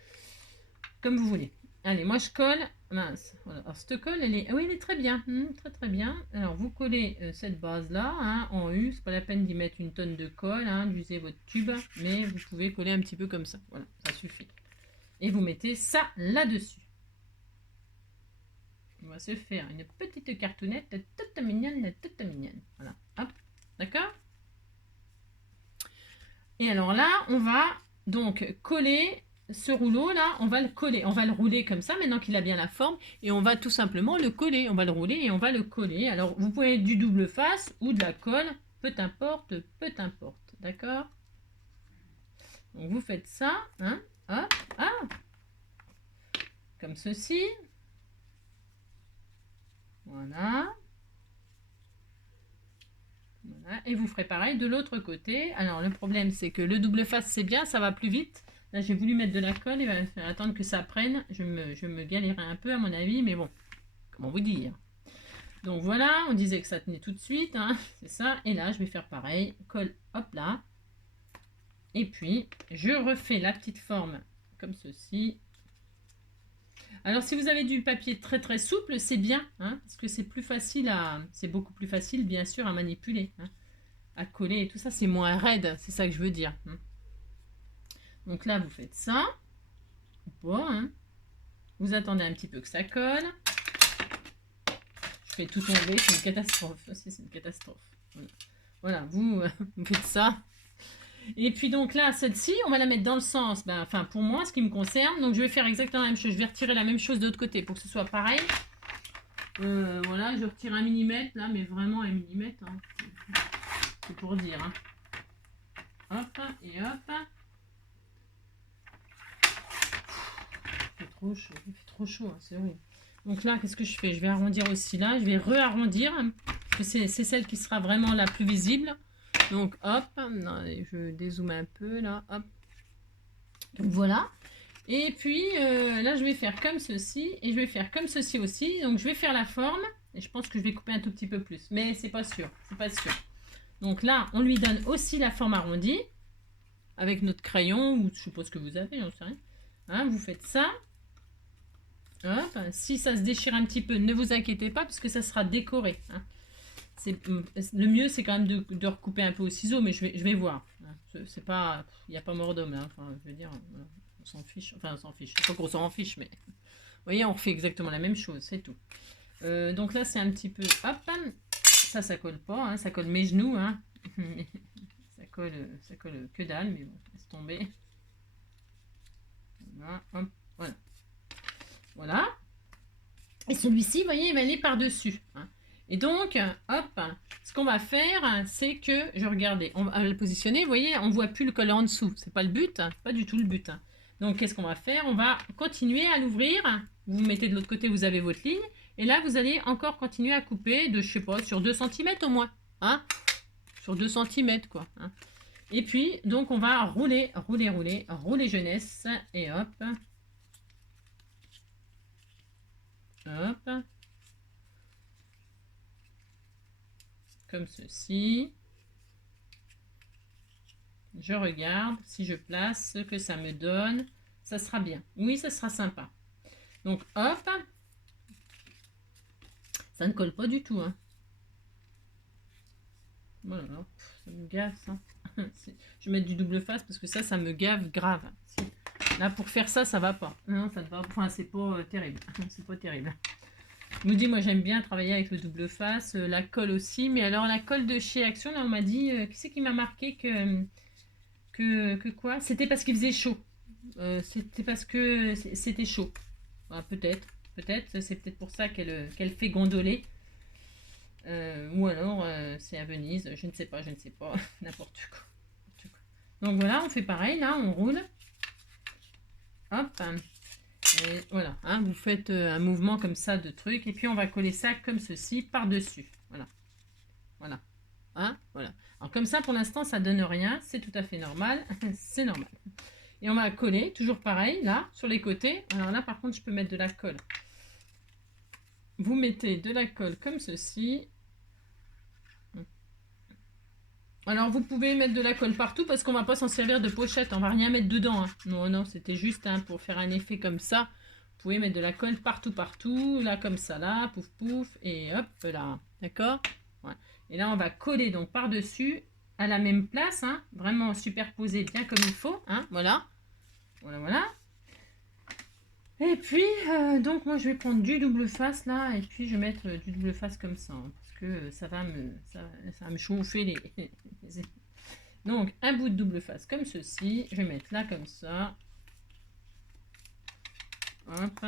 comme vous voulez. Allez, moi je colle, mince, voilà. Alors cette colle, elle est très bien, très très bien. Alors vous collez cette base-là, hein, en U, c'est pas la peine d'y mettre une tonne de colle, hein, d'user votre tube, mais vous pouvez coller un petit peu comme ça, voilà, ça suffit. Et vous mettez ça là-dessus. On va se faire une petite cartonnette toute mignonne, voilà, hop, d'accord. Et alors là, on va donc coller ce rouleau là, on va le coller, on va le rouler comme ça maintenant qu'il a bien la forme et on va tout simplement le coller, on va le rouler et on va le coller. Alors vous pouvez du double face ou de la colle, peu importe, d'accord. Donc vous faites ça, hein, hop, ah, comme ceci, voilà. Voilà, et vous ferez pareil de l'autre côté. Alors le problème c'est que le double face c'est bien, ça va plus vite. Là j'ai voulu mettre de la colle, il va falloir attendre que ça prenne. Je me galérais un peu à mon avis, mais bon, comment vous dire. Donc voilà, on disait que ça tenait tout de suite, hein, c'est ça. Et là je vais faire pareil, colle, hop là. Et puis je refais la petite forme comme ceci. Alors si vous avez du papier très très souple, c'est bien, hein, parce que c'est plus facile c'est beaucoup plus facile bien sûr à manipuler, hein, à coller et tout ça, c'est moins raide, c'est ça que je veux dire. Hein. Donc là vous faites ça, bon, hein. Vous attendez un petit peu que ça colle. Je fais tout tomber, c'est une catastrophe, c'est une catastrophe. Voilà, vous faites ça. Et puis donc là, celle-ci, on va la mettre dans le sens, enfin pour moi, ce qui me concerne. Donc je vais faire exactement la même chose. Je vais retirer la même chose de l'autre côté pour que ce soit pareil. Voilà, je retire 1 millimètre là, mais vraiment 1 millimètre. Hein. C'est pour dire. Hein. Hop, et hop. Il fait trop chaud, hein, c'est horrible. Donc là, qu'est-ce que je fais? Je vais arrondir aussi là. Je vais re-arrondir. Hein, parce que c'est celle qui sera vraiment la plus visible. Donc hop, non, je dézoome un peu là, hop. Donc voilà. Et puis là je vais faire comme ceci et je vais faire comme ceci aussi. Donc je vais faire la forme et je pense que je vais couper un tout petit peu plus, mais c'est pas sûr, c'est pas sûr. Donc là on lui donne aussi la forme arrondie avec notre crayon ou je sais pas ce que vous avez, j'en sais rien. Hein, vous faites ça. Hop. Si ça se déchire un petit peu, ne vous inquiétez pas parce que ça sera décoré. Hein. Le mieux c'est quand même de recouper un peu au ciseau, mais je vais voir. C'est pas, il n'y a pas mort d'homme là. Enfin, je veux dire, on s'en fiche. Enfin, on s'en fiche. Pas qu'on s'en fiche, mais vous voyez, on refait exactement la même chose, c'est tout. Donc là, c'est un petit peu, hop, ça colle pas, hein, ça colle mes genoux, hein. ça colle que dalle, mais bon, laisse tomber. Voilà, hop, voilà. Voilà. Et celui-ci, vous voyez, il va aller par-dessus. Hein. Et donc, hop, ce qu'on va faire, c'est que, je regardais, on va le positionner, vous voyez, on ne voit plus le collant en dessous. C'est pas le but, hein, pas du tout le but. Hein. Donc, qu'est-ce qu'on va faire? On va continuer à l'ouvrir. Vous mettez de l'autre côté, vous avez votre ligne. Et là, vous allez encore continuer à couper de, je sais pas, sur 2 cm au moins. Hein, sur 2 cm, quoi. Hein. Et puis, donc, on va rouler jeunesse. Et hop. Hop. Comme ceci. Je regarde si je place ce que ça me donne. Ça sera bien. Oui, ça sera sympa. Donc, hop. Ça ne colle pas du tout. Hein. Voilà. Ça me gave, ça. Je vais mettre du double face parce que ça me gave grave. Là, pour faire ça, ça va pas. Non, ça ne va pas. Enfin, c'est pas terrible. C'est pas terrible. Je vous dis, moi j'aime bien travailler avec le double face, la colle aussi. Mais alors la colle de chez Action, là on m'a dit, qui c'est qui m'a marqué que quoi? C'était parce qu'il faisait chaud. C'était parce que c'était chaud. Ah, peut-être, c'est peut-être pour ça qu'elle fait gondoler. Ou alors c'est à Venise, je ne sais pas, n'importe quoi. Donc voilà, on fait pareil, là, on roule. Hop, et voilà, hein, vous faites un mouvement comme ça de truc, et puis on va coller ça comme ceci par-dessus. Voilà, voilà, hein, voilà. Alors comme ça, pour l'instant, ça donne rien, c'est tout à fait normal, c'est normal. Et on va coller, toujours pareil, là, sur les côtés. Alors là, par contre, je peux mettre de la colle. Vous mettez de la colle comme ceci. Alors, vous pouvez mettre de la colle partout parce qu'on va pas s'en servir de pochette. On va rien mettre dedans. Hein. Non, non, c'était juste pour faire un effet comme ça. Vous pouvez mettre de la colle partout, partout. Là, comme ça, là. Pouf, pouf. Et hop, là. D'accord, ouais. Et là, on va coller donc par-dessus à la même place. Hein, vraiment superposer bien comme il faut. Hein, voilà. Voilà, voilà. Et puis, donc moi je vais prendre du double face là, et puis je vais mettre du double face comme ça, hein, parce que ça va me chauffer les... Donc, un bout de double face comme ceci, je vais mettre là comme ça. Hop.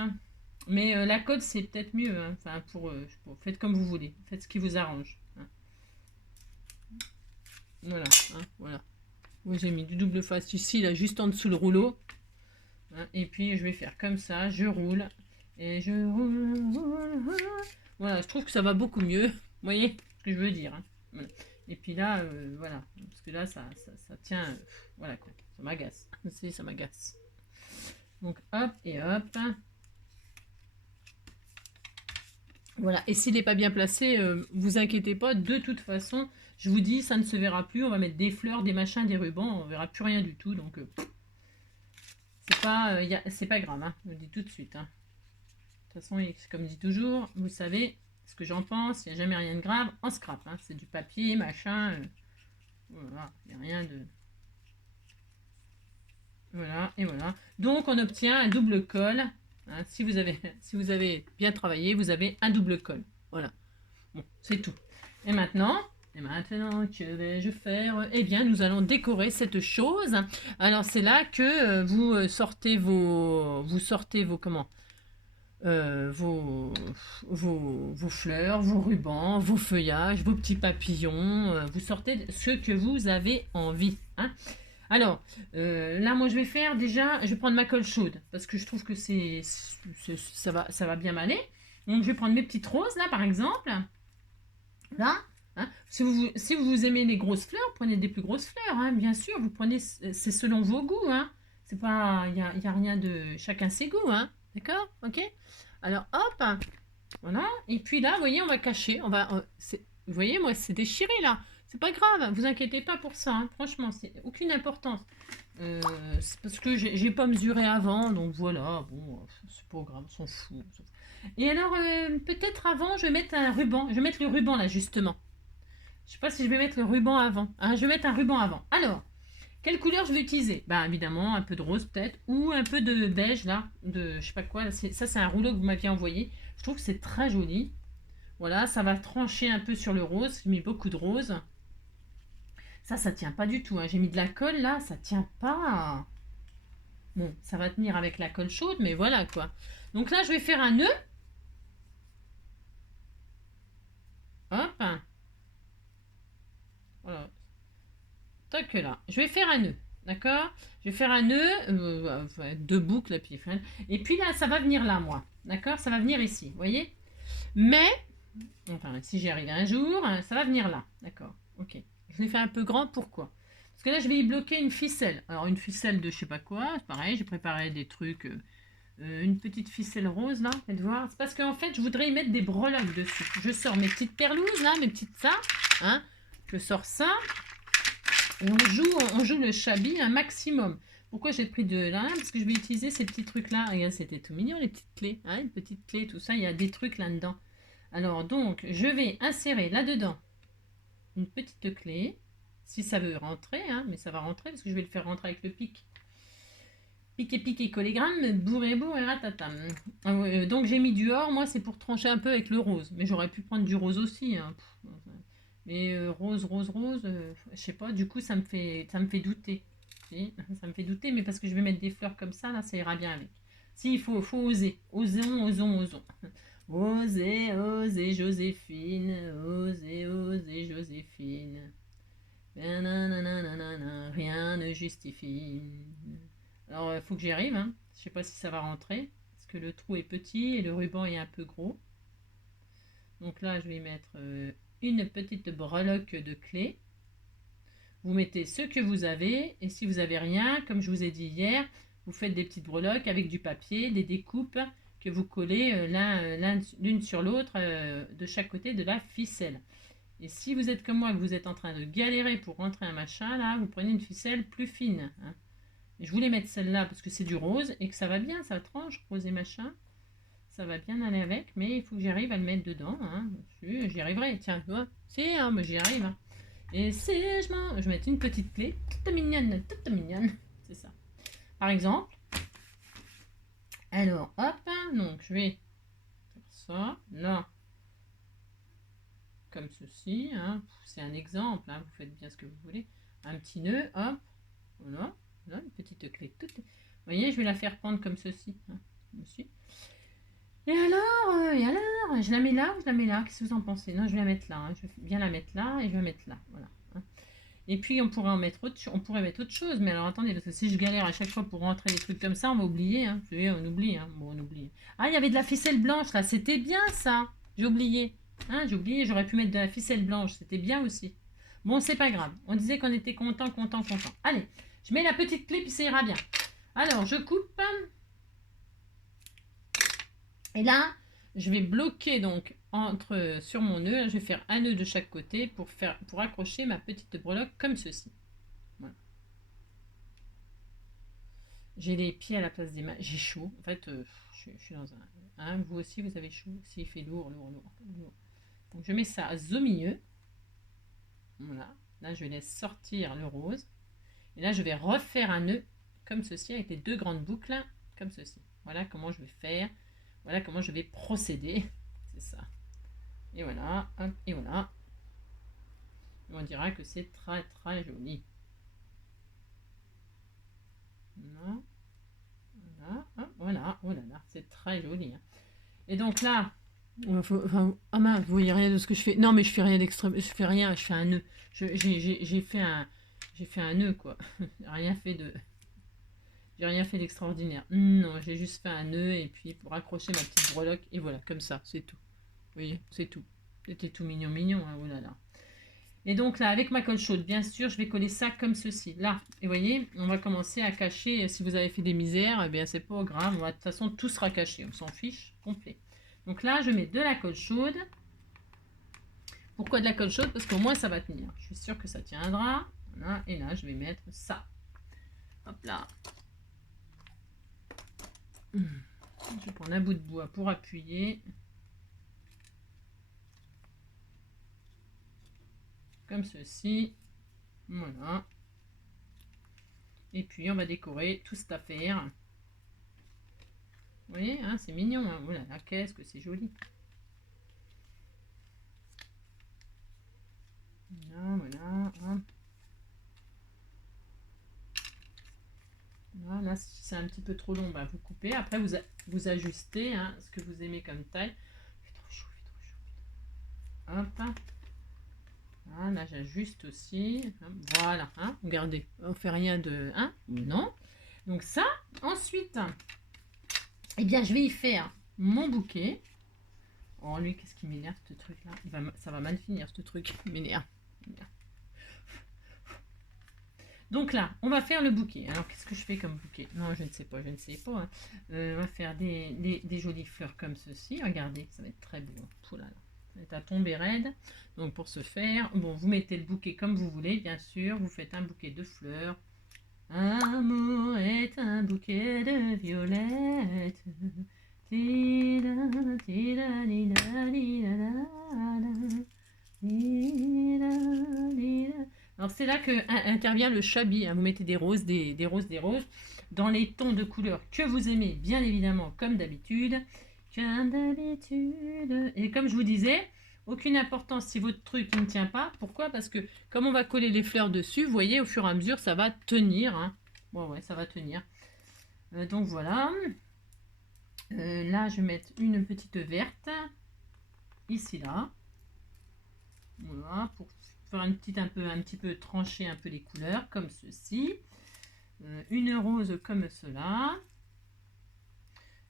Mais la colle c'est peut-être mieux, hein. Enfin faites comme vous voulez, faites ce qui vous arrange. Hein. Voilà, hein, voilà. Moi j'ai mis du double face ici, là, juste en dessous le rouleau. Et puis je vais faire comme ça, je roule et je roule. Voilà, je trouve que ça va beaucoup mieux. Vous voyez ce que je veux dire. Hein. Voilà. Et puis là, voilà, parce que là ça tient, voilà quoi, ça m'agace. Ça m'agace. Donc hop et hop. Voilà, et s'il n'est pas bien placé, vous inquiétez pas, de toute façon, je vous dis, ça ne se verra plus. On va mettre des fleurs, des machins, des rubans, on verra plus rien du tout. Donc c'est pas grave, hein, je vous le dis tout de suite. Hein. De toute façon, comme je dis toujours, vous savez ce que j'en pense, il n'y a jamais rien de grave en scrap. Hein. C'est du papier, machin. Voilà, il n'y a rien de... Voilà, et voilà. Donc, on obtient un double col. Hein. Si vous avez bien travaillé, vous avez un double col. Voilà. Bon, c'est tout. Et maintenant, que vais-je faire? Eh bien, nous allons décorer cette chose. Alors, c'est là que vous sortez vos comment? Vos fleurs, vos rubans, vos feuillages, vos petits papillons. Vous sortez ce que vous avez envie. Hein. Alors, là, moi, je vais faire déjà, je vais prendre ma colle chaude parce que je trouve que ça va bien m'aller. Donc, je vais prendre mes petites roses, là, par exemple. Là, hein. Si vous aimez les grosses fleurs, prenez des plus grosses fleurs, hein, bien sûr. Vous prenez, c'est selon vos goûts, hein. C'est pas, y a rien de, chacun ses goûts, hein. D'accord, ok. Alors hop, voilà. Et puis là, vous voyez, on va cacher, vous voyez, moi, c'est déchiré là. C'est pas grave, vous inquiétez pas pour ça. Hein. Franchement, c'est aucune importance. C'est parce que j'ai pas mesuré avant, donc voilà. Bon, c'est pas grave, on s'en fout. Et alors, peut-être avant, je vais mettre un ruban. Je vais mettre le ruban là, justement. Je sais pas si je vais mettre le ruban avant. Hein, je vais mettre un ruban avant. Alors, quelle couleur je vais utiliser? Bah, évidemment, un peu de rose peut-être. Ou un peu de beige là. De je sais pas quoi. Ça, c'est un rouleau que vous m'aviez envoyé. Je trouve que c'est très joli. Voilà, ça va trancher un peu sur le rose. J'ai mis beaucoup de rose. Ça tient pas du tout. Hein. J'ai mis de la colle là. Ça tient pas. Bon, ça va tenir avec la colle chaude, mais voilà quoi. Donc là, je vais faire un nœud. Hop. Voilà. Toc là. Je vais faire un nœud. D'accord. Je vais faire un nœud. Deux boucles. Et puis là, ça va venir là, moi. D'accord. Ça va venir ici. Vous voyez. Mais, enfin, si j'y arrive un jour, ça va venir là. D'accord. Ok. Je l'ai fait un peu grand. Pourquoi? Parce que là, je vais y bloquer une ficelle. Alors, une ficelle de je sais pas quoi. C'est pareil. J'ai préparé des trucs. Une petite ficelle rose là, faites voir. C'est parce qu'en fait, je voudrais y mettre des breloques dessus. Je sors mes petites perlouses là, mes petites ça. Hein. Je sors ça. Et on joue le chabi un maximum. Pourquoi j'ai pris de là? Parce que je vais utiliser ces petits trucs là. Regarde, c'était tout mignon les petites clés. Hein, une petite clé, tout ça. Il y a des trucs là-dedans. Alors donc, je vais insérer là-dedans une petite clé. Si ça veut rentrer, hein, mais ça va rentrer parce que je vais le faire rentrer avec le pic. Piqué, piqué, collégramme, bourré, bourré, ratatam. Donc j'ai mis du or, moi c'est pour trancher un peu avec le rose. Mais j'aurais pu prendre du rose aussi. Hein. Mais rose, rose, rose, je sais pas, du coup ça me fait douter. Si, ça me fait douter, mais parce que je vais mettre des fleurs comme ça ira bien avec. Si, faut oser. Osons, osons, osons. Osez, osez, Joséphine. Osez, osez, Joséphine. Nananananana, rien ne justifie. Alors, il faut que j'y arrive. Hein. Je sais pas si ça va rentrer. Parce que le trou est petit et le ruban est un peu gros. Donc là, je vais mettre une petite breloque de clé. Vous mettez ce que vous avez. Et si vous n'avez rien, comme je vous ai dit hier, vous faites des petites breloques avec du papier, des découpes que vous collez l'une sur l'autre de chaque côté de la ficelle. Et si vous êtes comme moi, que vous êtes en train de galérer pour rentrer un machin, là, vous prenez une ficelle plus fine. Hein. Et je voulais mettre celle-là parce que c'est du rose et que ça va bien, ça tranche, rose et machin. Ça va bien aller avec, mais il faut que j'arrive à le mettre dedans. Hein. J'y arriverai, tiens, tu vois. Si, hein, mais j'y arrive. Hein. Et si je vais mettre une petite clé, toute mignonne, c'est ça. Par exemple, alors, hop, donc je vais faire ça, là, comme ceci, hein. C'est un exemple, hein. Vous faites bien ce que vous voulez. Un petit nœud, hop, voilà, là, une petite clé toute. Vous voyez, je vais la faire prendre comme ceci, hein, aussi. Et alors, je la mets là ou je la mets là? Qu'est-ce que vous en pensez? Non, je vais la mettre là, hein. Je vais bien la mettre là et je vais la mettre là, voilà. Hein. Et puis on pourrait mettre autre chose, mais alors attendez, parce que si je galère à chaque fois pour rentrer des trucs comme ça, on va oublier, hein. Vous savez, on oublie, hein. Bon, on oublie. Ah, il y avait de la ficelle blanche là, c'était bien ça. J'ai oublié. Hein, j'ai oublié, j'aurais pu mettre de la ficelle blanche, c'était bien aussi. Bon, c'est pas grave. On disait qu'on était content. Allez, je mets la petite clé puis ça ira bien. Alors, je coupe. Et là, je vais bloquer donc sur mon nœud. Je vais faire un nœud de chaque côté pour accrocher ma petite breloque comme ceci. Voilà. J'ai les pieds à la place des mains. J'ai chaud. En fait, je suis dans un... Hein, vous aussi, vous avez chaud. S'il fait lourd. Donc, je mets ça au milieu. Voilà. Là, je laisse sortir le rose. Et là, je vais refaire un nœud comme ceci avec les deux grandes boucles comme ceci. Voilà comment je vais faire. Voilà comment je vais procéder. C'est ça. Et voilà. Hop, et voilà. Et on dira que c'est très très joli. Voilà. Voilà. Hop, voilà. Oh là là, c'est très joli. Hein. Et donc là, ah mince, vous voyez rien de ce que je fais. Non, mais je fais rien d'extrême. Je fais rien. Je fais un nœud. J'ai fait un nœud quoi. J'ai rien fait d'extraordinaire. Non, j'ai juste fait un nœud et puis pour accrocher ma petite breloque et voilà, comme ça, c'est tout. Vous voyez, c'est tout. C'était tout mignon, hein, oh là là. Et donc là, avec ma colle chaude, bien sûr, je vais coller ça comme ceci. Là, et vous voyez, on va commencer à cacher. Si vous avez fait des misères, eh bien c'est pas grave. De toute façon, tout sera caché. On s'en fiche, complet. Donc là, je mets de la colle chaude. Pourquoi de la colle chaude? Parce qu'au moins, ça va tenir. Je suis sûre que ça tiendra. Voilà. Et là, je vais mettre ça. Hop là. Je vais prendre un bout de bois pour appuyer. Comme ceci. Voilà. Et puis, on va décorer tout cette affaire. Vous voyez, hein, c'est mignon. Hein. Oh là là, qu'est-ce que c'est joli. Voilà. Hein. Voilà, si c'est un petit peu trop long, bah, vous coupez. Après, vous ajustez hein, ce que vous aimez comme taille. Il fait trop chaud, Hop. Voilà, j'ajuste aussi. Voilà, hein, regardez, on fait rien de... Hein, non. Donc ça, ensuite, eh bien, je vais y faire mon bouquet. Oh, lui, qu'est-ce qui m'énerve, ce truc-là. Ça va mal finir, ce truc. Il m'énerve. Donc là, on va faire le bouquet. Alors, qu'est-ce que je fais comme bouquet? Non, je ne sais pas. Hein. On va faire des jolies fleurs comme ceci. Regardez, ça va être très beau. Oh là là. Ça va être à tomber raide. Donc, pour ce faire, bon, vous mettez le bouquet comme vous voulez, bien sûr. Vous faites un bouquet de fleurs. Amour est un bouquet de violettes. Alors c'est là que intervient le Chabi, hein. Vous mettez des roses, des roses, des roses, dans les tons de couleurs que vous aimez, bien évidemment, comme d'habitude. Comme d'habitude. Et comme je vous disais, aucune importance si votre truc il ne tient pas. Pourquoi? Parce que comme on va coller les fleurs dessus, vous voyez, au fur et à mesure, ça va tenir. Hein. Bon, ouais, ça va tenir. Donc voilà. Là, je vais mettre une petite verte. Ici, là. Voilà, pour faire un petit peu trancher un peu les couleurs, comme ceci. Une rose comme cela.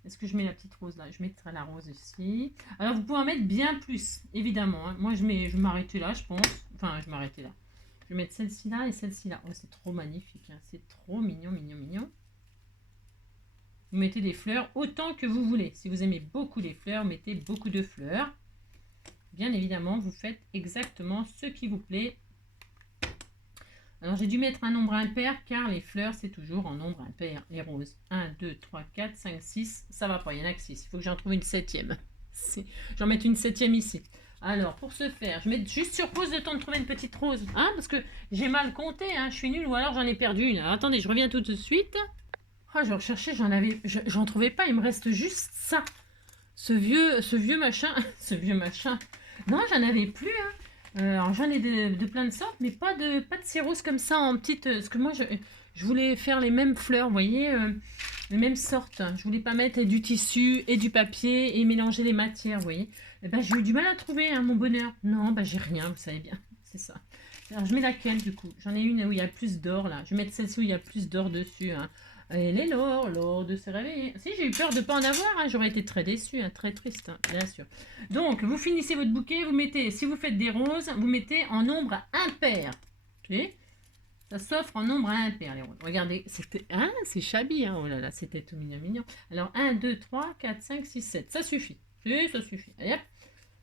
Est-ce que je mets la petite rose là? Je mettrai la rose ici. Alors, vous pouvez en mettre bien plus, évidemment. Hein. Moi, je vais m'arrêter là, je pense. Enfin, je vais m'arrêter là. Je vais mettre celle-ci là et celle-ci là. Oh, c'est trop magnifique. Hein. C'est trop mignon, mignon, mignon. Vous mettez des fleurs autant que vous voulez. Si vous aimez beaucoup les fleurs, mettez beaucoup de fleurs. Bien évidemment, vous faites exactement ce qui vous plaît. Alors, j'ai dû mettre un nombre impair car les fleurs, c'est toujours en nombre impair. Les roses, 1, 2, 3, 4, 5, 6. Ça va pas, il y en a que 6. Il faut que j'en trouve une septième. J'en mette une septième ici. Alors, pour ce faire, je mets juste sur pause le temps de trouver une petite rose. Hein, parce que j'ai mal compté, hein, je suis nulle ou alors j'en ai perdu une. Alors, attendez, je reviens tout de suite. Oh, je recherchais, j'en trouvais pas. Il me reste juste ça. Ce vieux machin. Ce vieux machin. Non, j'en avais plus. Hein. Alors j'en ai de plein de sortes, mais pas de ces roses comme ça en petites. Parce que moi, je voulais faire les mêmes fleurs, vous voyez, les mêmes sortes. Je voulais pas mettre du tissu et du papier et mélanger les matières, vous voyez. Et ben, j'ai eu du mal à trouver hein, mon bonheur. Non, ben, j'ai rien, vous savez bien. C'est ça. Alors je mets laquelle du coup? J'en ai une où il y a plus d'or là. Je vais mettre celle-ci où il y a plus d'or dessus. Hein. Elle est l'or de se réveiller. Si, j'ai eu peur de ne pas en avoir, hein. J'aurais été très déçue, hein, très triste, hein, bien sûr. Donc, vous finissez votre bouquet, vous mettez, si vous faites des roses, vous mettez en nombre impair. Okay. Ça s'offre en nombre impair, les roses. Regardez, c'était, hein, c'est Chabi, hein. Oh là là, c'était tout mignon, mignon. Alors, 1, 2, 3, 4, 5, 6, 7, ça suffit. Oui, ça suffit. Allez, hop.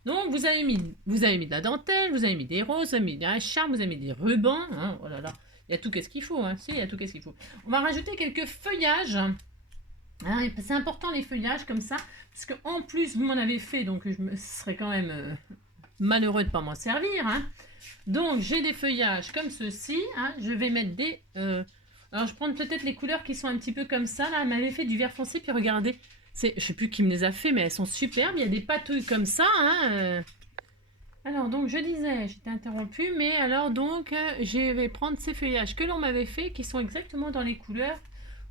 Donc, vous avez mis de la dentelle, vous avez mis des roses, vous avez mis un charme, vous avez mis des rubans, hein. Oh là là. Il y a tout qu'est-ce qu'il faut, hein. Si, il y a tout qu'est-ce qu'il faut. On va rajouter quelques feuillages. Hein, c'est important les feuillages comme ça, parce que en plus vous m'en avez fait, donc je serais quand même malheureux de ne pas m'en servir. Hein. Donc j'ai des feuillages comme ceci. Hein. Je vais mettre des. Alors je prends peut-être les couleurs qui sont un petit peu comme ça. Là, elle m'avait fait du vert foncé, puis regardez, je sais plus qui me les a fait, mais elles sont superbes. Il y a des patouilles comme ça. Hein, Alors, donc, je disais, j'étais interrompue, mais alors, donc, je vais prendre ces feuillages que l'on m'avait fait, qui sont exactement dans les couleurs.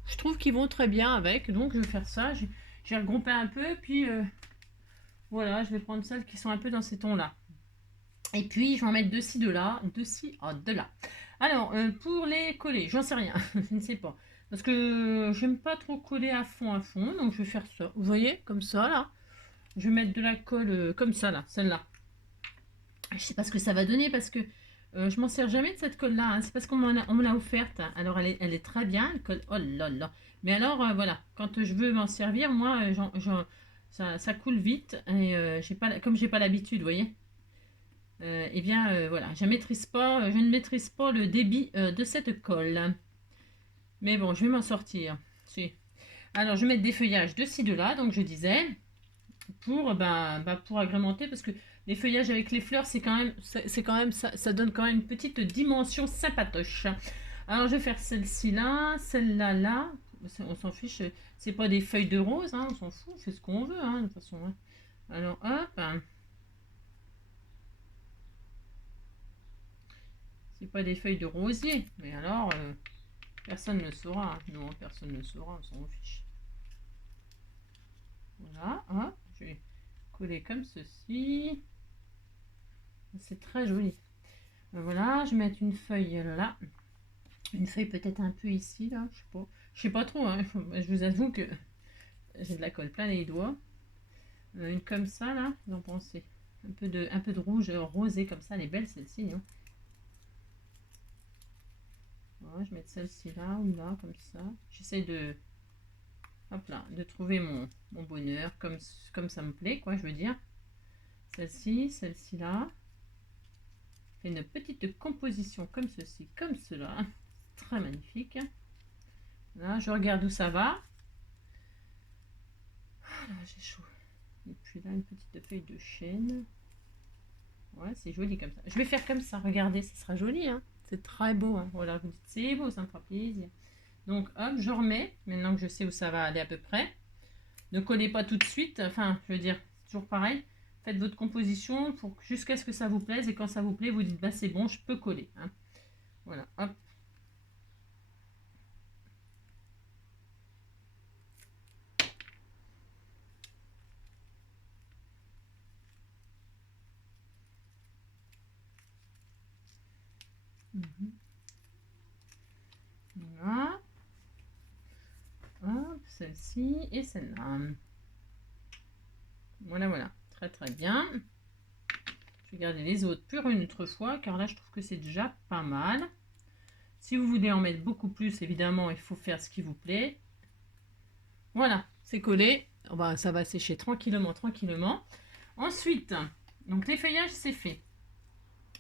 Je trouve qu'ils vont très bien avec, donc je vais faire ça. J'ai regroupé un peu, puis voilà, je vais prendre celles qui sont un peu dans ces tons-là. Et puis, je vais en mettre de-ci, de là, de-ci, de là. Alors, pour les coller, j'en sais rien, je ne sais pas. Parce que j'aime pas trop coller à fond, donc je vais faire ça. Vous voyez, comme ça, là. Je vais mettre de la colle comme ça, là, celle-là. Je sais pas ce que ça va donner parce que je m'en sers jamais de cette colle là. Hein. C'est parce qu'on me l'a offerte. Alors elle est très bien. Elle colle. Oh là là. Mais alors voilà, quand je veux m'en servir, moi ça coule vite et comme j'ai pas l'habitude, vous voyez. Eh bien voilà, je ne maîtrise pas le débit de cette colle. Mais bon, je vais m'en sortir. Si. Alors je vais mettre des feuillages de ci de là, donc je disais pour agrémenter parce que les feuillages avec les fleurs c'est quand même ça donne quand même une petite dimension sympatoche. Alors je vais faire celle-ci là, celle-là là, on s'en fiche, c'est pas des feuilles de rose, hein, on s'en fout, on fait ce qu'on veut hein, de toute façon. Hein. Alors hop, c'est pas des feuilles de rosier, mais alors personne ne saura, hein. Non personne ne saura, on s'en fiche. Voilà, hop, je vais coller comme ceci. C'est très joli. Voilà, je vais mettre une feuille là. Une feuille peut-être un peu ici, là. Je sais pas. Je sais pas trop, hein. Je vous avoue que j'ai de la colle plein les doigts. Une comme ça, là. Vous en pensez? Un peu de rouge rosé comme ça. Elle est belle, celle-ci, non? Voilà, je vais mettre celle-ci là ou là, comme ça. J'essaie de... Hop là, de trouver mon bonheur comme ça me plaît, quoi, je veux dire. Celle-ci là. Fait une petite composition comme ceci, comme cela. Très magnifique. Là, je regarde où ça va. Oh là, j'ai chaud. Et puis là, une petite feuille de chêne. Ouais, c'est joli comme ça. Je vais faire comme ça, regardez, ça sera joli, hein. C'est très beau, hein. Voilà, vous dites, c'est beau, ça me fera plaisir. Donc, hop, je remets, maintenant que je sais où ça va aller à peu près. Ne collez pas tout de suite, enfin, je veux dire, c'est toujours pareil. Faites votre composition jusqu'à ce que ça vous plaise, et quand ça vous plaît, vous dites, bah c'est bon, je peux coller, hein. Voilà, hop. Voilà. Hop, celle-ci et celle-là. Voilà, voilà. Très, très bien. Je vais garder les autres pour une autre fois, car là, je trouve que c'est déjà pas mal. Si vous voulez en mettre beaucoup plus, évidemment, il faut faire ce qui vous plaît. Voilà, c'est collé. Oh bah, ça va sécher tranquillement, tranquillement. Ensuite, donc les feuillages, c'est fait.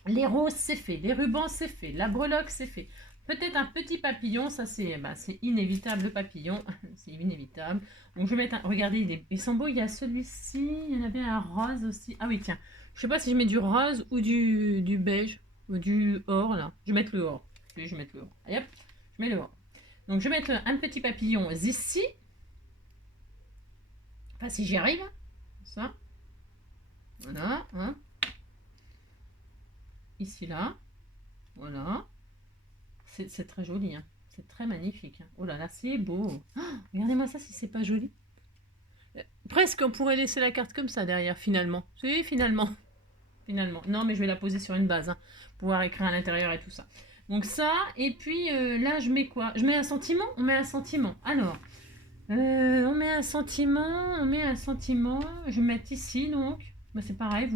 Les roses, c'est fait. Les rubans, c'est fait. La breloque, c'est fait. Peut-être un petit papillon, ça c'est inévitable, le papillon, c'est inévitable. Donc je vais mettre un, regardez, ils sont beaux, il y a celui-ci, il y en avait un rose aussi. Ah oui, tiens, je sais pas si je mets du rose ou du beige, ou du or là. Je vais mettre le or. Je vais mettre le or. Allez hop, je mets le or. Donc je vais mettre un petit papillon ici. Enfin si j'y arrive, ça. Voilà, hein. Ici là, voilà. C'est très joli, hein. C'est très magnifique, hein. Oh là là, c'est beau. Oh, regardez-moi ça si c'est pas joli. Presque on pourrait laisser la carte comme ça derrière finalement. Oui, finalement. Finalement. Non, mais je vais la poser sur une base, hein, pour pouvoir écrire à l'intérieur et tout ça. Donc ça, et puis là je mets quoi? Je mets un sentiment? On met un sentiment. Alors, on met un sentiment, je vais mettre ici donc. Bah, c'est pareil,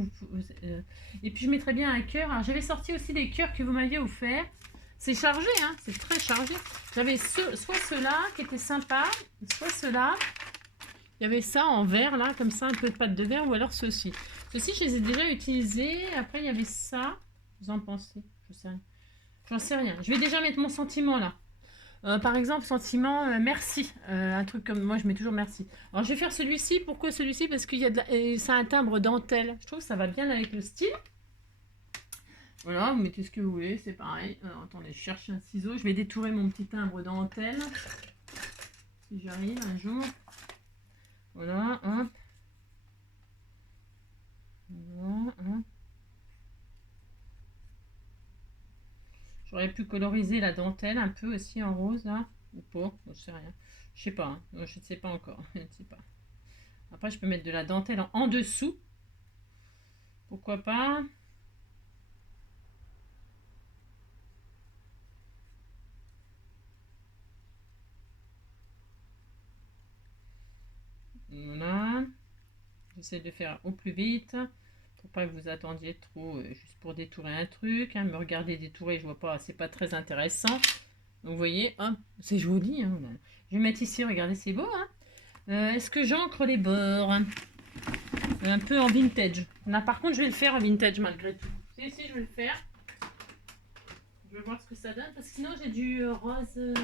et puis je mettrai bien un cœur. Alors j'avais sorti aussi des cœurs que vous m'aviez offert. C'est chargé, hein, c'est très chargé. J'avais soit ceux-là qui étaient sympas, soit ceux-là. Il y avait ça en verre, là, comme ça, un peu de pâte de verre, ou alors ceux-ci. Ceux-ci, je les ai déjà utilisés. Après, il y avait ça. Vous en pensez? Je sais rien. J'en sais rien. Je vais déjà mettre mon sentiment, là. Par exemple, sentiment merci. Un truc comme moi, je mets toujours merci. Alors, je vais faire celui-ci. Pourquoi celui-ci? Parce qu'il y a ça a un timbre dentelle. Je trouve que ça va bien avec le style. Voilà, vous mettez ce que vous voulez, c'est pareil. Alors, attendez, je cherche un ciseau. Je vais détourer mon petit timbre dentelle. Si j'arrive un jour. Voilà, hop. Voilà, hop. J'aurais pu coloriser la dentelle un peu aussi en rose, là. Ou pas, je sais rien. Je sais pas, hein. Je ne sais pas encore. Je ne sais pas. Après, je peux mettre de la dentelle en dessous. Pourquoi pas? Voilà. J'essaie de faire au plus vite. Pour pas que vous attendiez trop, juste pour détourer un truc. Hein. Me regarder détourer, je vois pas, c'est pas très intéressant. Donc vous voyez, hop, c'est joli. Hein. Je vais mettre ici, regardez, c'est beau. Hein. Est-ce que j'encre les bords? Un peu en vintage. Là, par contre, je vais le faire en vintage malgré tout. Si, je vais le faire. Je vais voir ce que ça donne. Parce que sinon, j'ai du rose.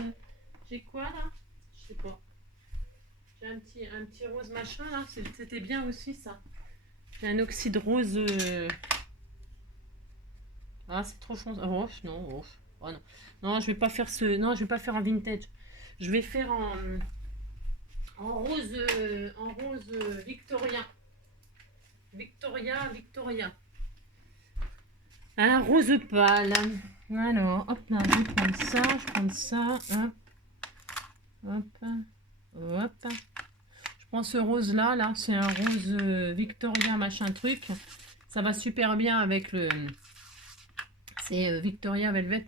J'ai quoi là? Je sais pas. J'ai un petit rose machin là. C'était bien aussi ça. J'ai un oxyde rose. Ah, c'est trop foncé. Oh, non. Oh, oh, non. Non, je vais pas faire ce. Non, je vais pas faire en vintage. Je vais faire en rose victorien. Victoria. Un rose pâle. Alors, hop là, je vais prendre ça, hop. Je prends ce rose là, c'est un rose Victoria machin truc. Ça va super bien avec le... C'est Victoria Velvet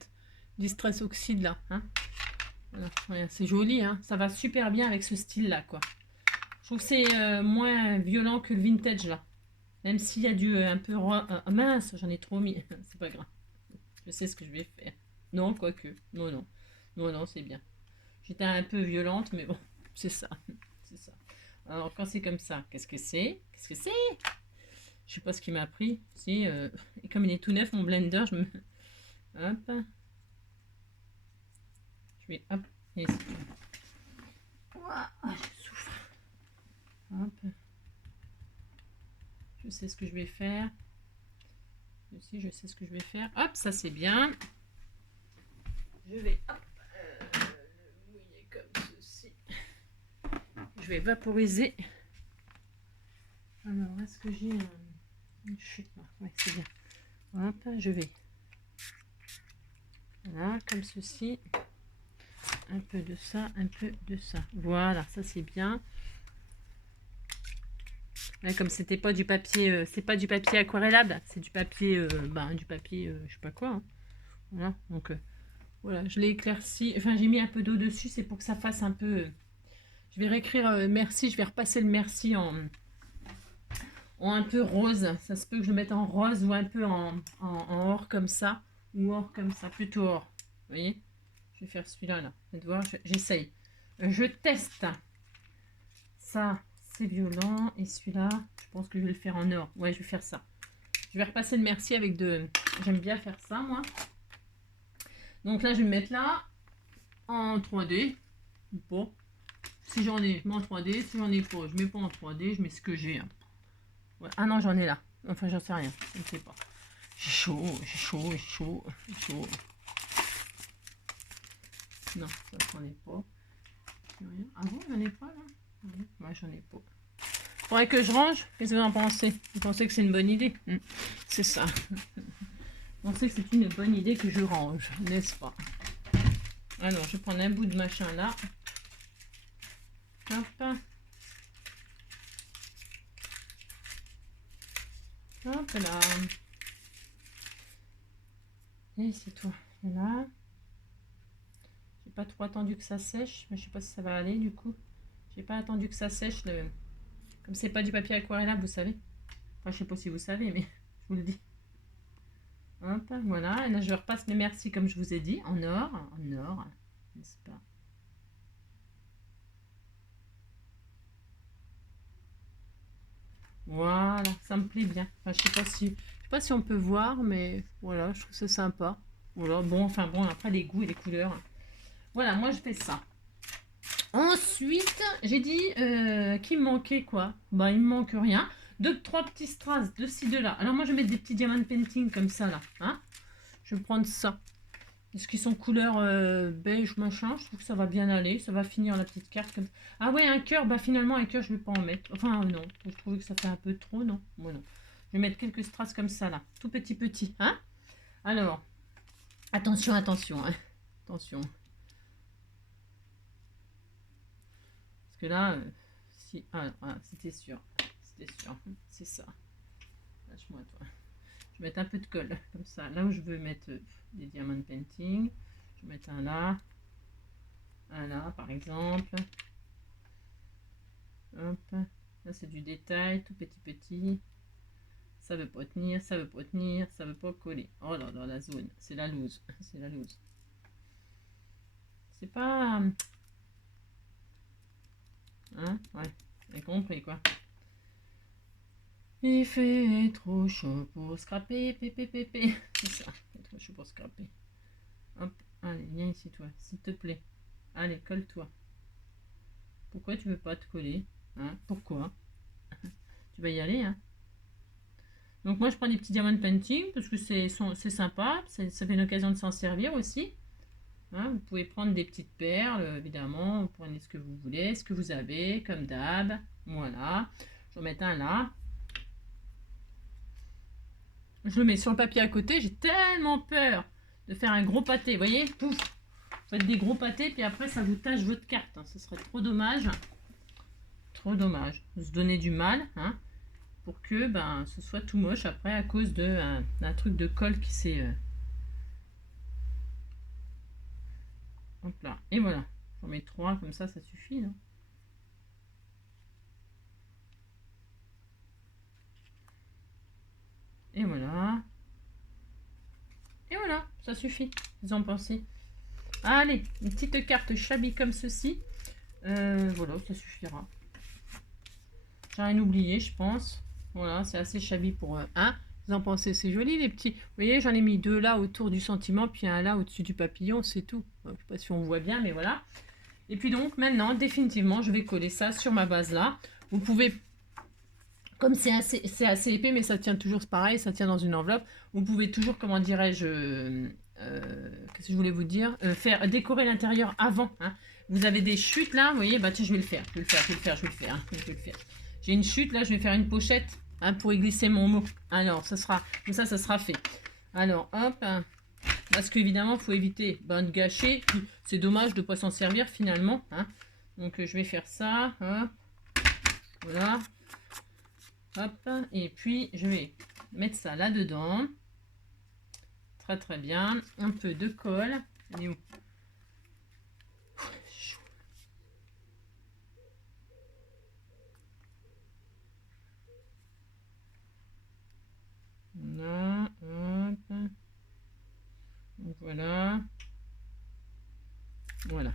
Distress Oxide là. Hein, voilà, c'est joli, hein. Ça va super bien avec ce style là, quoi. Je trouve que c'est moins violent que le vintage là. Même s'il y a du un peu... mince, j'en ai trop mis. C'est pas grave. Je sais ce que je vais faire. Non, quoique. Non, c'est bien. J'étais un peu violente, mais bon, c'est ça. C'est ça. Alors, quand c'est comme ça, qu'est-ce que c'est? Je sais pas ce qui m'a pris. Si, et comme il est tout neuf, mon blender, je me... Hop. Je vais... Hop. Et ici. Je souffre. Hop. Je sais ce que je vais faire. Je sais ce que je vais faire. Hop, ça c'est bien. je vais le mouiller comme ceci. Je vais vaporiser. Alors, est-ce que j'ai une chute? Oui, c'est bien. Hop, je vais. Voilà, comme ceci. Un peu de ça, un peu de ça. Voilà, ça c'est bien. Là, comme c'était pas du papier, c'est pas du papier aquarellable, c'est du papier, je sais pas quoi. Hein. Voilà, donc voilà, je l'ai éclairci. Enfin, j'ai mis un peu d'eau dessus, c'est pour que ça fasse un peu. Je vais réécrire merci, je vais repasser le merci en un peu rose. Ça se peut que je le mette en rose ou un peu en or comme ça, ou or comme ça, plutôt or. Vous voyez? Je vais faire celui-là, là. Faites voir, j'essaye. Je teste. Ça, c'est violent. Et celui-là, je pense que je vais le faire en or. Ouais, je vais faire ça. Je vais repasser le merci avec de... J'aime bien faire ça, moi. Donc là, je vais me mettre là, en 3D. Bon. Si j'en ai, je mets en 3D. Si j'en ai pas, je mets pas en 3D. Je mets ce que j'ai. Hein. Ouais. Ah non, j'en ai là. Enfin, j'en sais rien. Je ne sais pas. J'ai chaud, j'ai chaud, j'ai chaud, j'ai chaud. Non, ça, j'en ai pas. Ah bon, j'en ai pas là? Moi, j'en ai pas. Faudrait que je range. Qu'est-ce que vous en pensez? Vous pensez que c'est une bonne idée? C'est ça. Vous pensez que c'est une bonne idée que je range, n'est-ce pas? Alors, je vais prendre un bout de machin là. Hop. Hop là. Et c'est tout. Voilà. J'ai pas trop attendu que ça sèche, mais je sais pas si ça va aller du coup. J'ai pas attendu que ça sèche. Comme c'est pas du papier aquarellable, vous savez. Enfin, je sais pas si vous savez, mais je vous le dis. Hop, voilà. Et là, je repasse mes merci comme je vous ai dit, en or, n'est-ce pas? Voilà, ça me plaît bien. Enfin, je sais pas si on peut voir, mais voilà, je trouve ça sympa. Voilà, bon, enfin bon, après les goûts et les couleurs. Voilà, moi je fais ça. Ensuite, j'ai dit qu'il me manquait quoi? Bah, il me manque rien. 2-3 petits strass de ci, de là. Alors moi je vais mettre des petits diamant painting comme ça là. Hein, je vais prendre ça. Parce qu'ils sont couleur beige machin. Je trouve que ça va bien aller. Ça va finir la petite carte comme ça. Ah ouais, un cœur. Bah finalement un cœur je vais pas en mettre. Enfin non. Je trouve que ça fait un peu trop, non? Moi non. Je vais mettre quelques strass comme ça là. Tout petit. Hein? Alors. Attention, attention. Hein. Attention. Parce que là, si... Ah, voilà, c'était sûr. C'était sûr. C'est ça. Lâche-moi, toi. Je vais mettre un peu de colle, comme ça. Là où je veux mettre des diamond painting, je vais mettre un là, par exemple. Hop. Là, c'est du détail, tout petit. Ça veut pas tenir, ça veut pas tenir, ça veut pas coller. Oh là là, la zone. C'est la loose. C'est la loose. C'est pas... Hein? Ouais. Vous avez compris, quoi. Il fait trop chaud pour scraper, pépé. C'est ça, il fait trop chaud pour scraper. Hop, allez, viens ici, toi, s'il te plaît. Allez, colle-toi. Pourquoi tu veux pas te coller? Hein? Pourquoi? Tu vas y aller, hein? Donc moi, je prends des petits diamond painting parce que c'est sympa. Ça fait une occasion de s'en servir aussi. Hein? Vous pouvez prendre des petites perles, évidemment. Vous prenez ce que vous voulez, ce que vous avez, comme d'hab. Voilà. Je vais mettre un là. Je le mets sur le papier à côté. J'ai tellement peur de faire un gros pâté. Vous voyez? Pouf! Vous faites des gros pâtés, puis après, ça vous tache votre carte. Hein. Ce serait trop dommage. Trop dommage. De se donner du mal. Hein, pour que ce soit tout moche après à cause d'un truc de colle qui s'est... Hop là. Et voilà. J'en mets 3, comme ça suffit. Non? Et voilà. Et voilà, ça suffit. Vous en pensez? Allez, une petite carte shabby comme ceci. Voilà, ça suffira. J'ai rien oublié, je pense. Voilà, c'est assez shabby pour un. Vous en pensez? C'est joli les petits. Vous voyez, j'en ai mis 2 là autour du sentiment, puis un là au-dessus du papillon, c'est tout. Je ne sais pas si on voit bien, mais voilà. Et puis donc, maintenant, définitivement, je vais coller ça sur ma base là. Vous pouvez... Comme c'est assez épais, mais ça tient toujours pareil, ça tient dans une enveloppe. Vous pouvez toujours, comment dirais-je, qu'est-ce que je voulais vous dire, faire décorer l'intérieur avant. Hein. Vous avez des chutes là, vous voyez, bah tiens, je vais le faire, je vais le faire. Hein, je vais le faire. J'ai une chute là, je vais faire une pochette hein, pour y glisser mon mot. Alors, ça sera, comme ça sera fait. Alors, hop, hein, parce qu'évidemment, il faut éviter de gâcher. C'est dommage de ne pas s'en servir finalement. Hein. Donc, je vais faire ça. Hop, voilà. Hop, et puis je vais mettre ça là-dedans. Très très bien. Un peu de colle. Elle est où? Là, hop. Voilà. Voilà.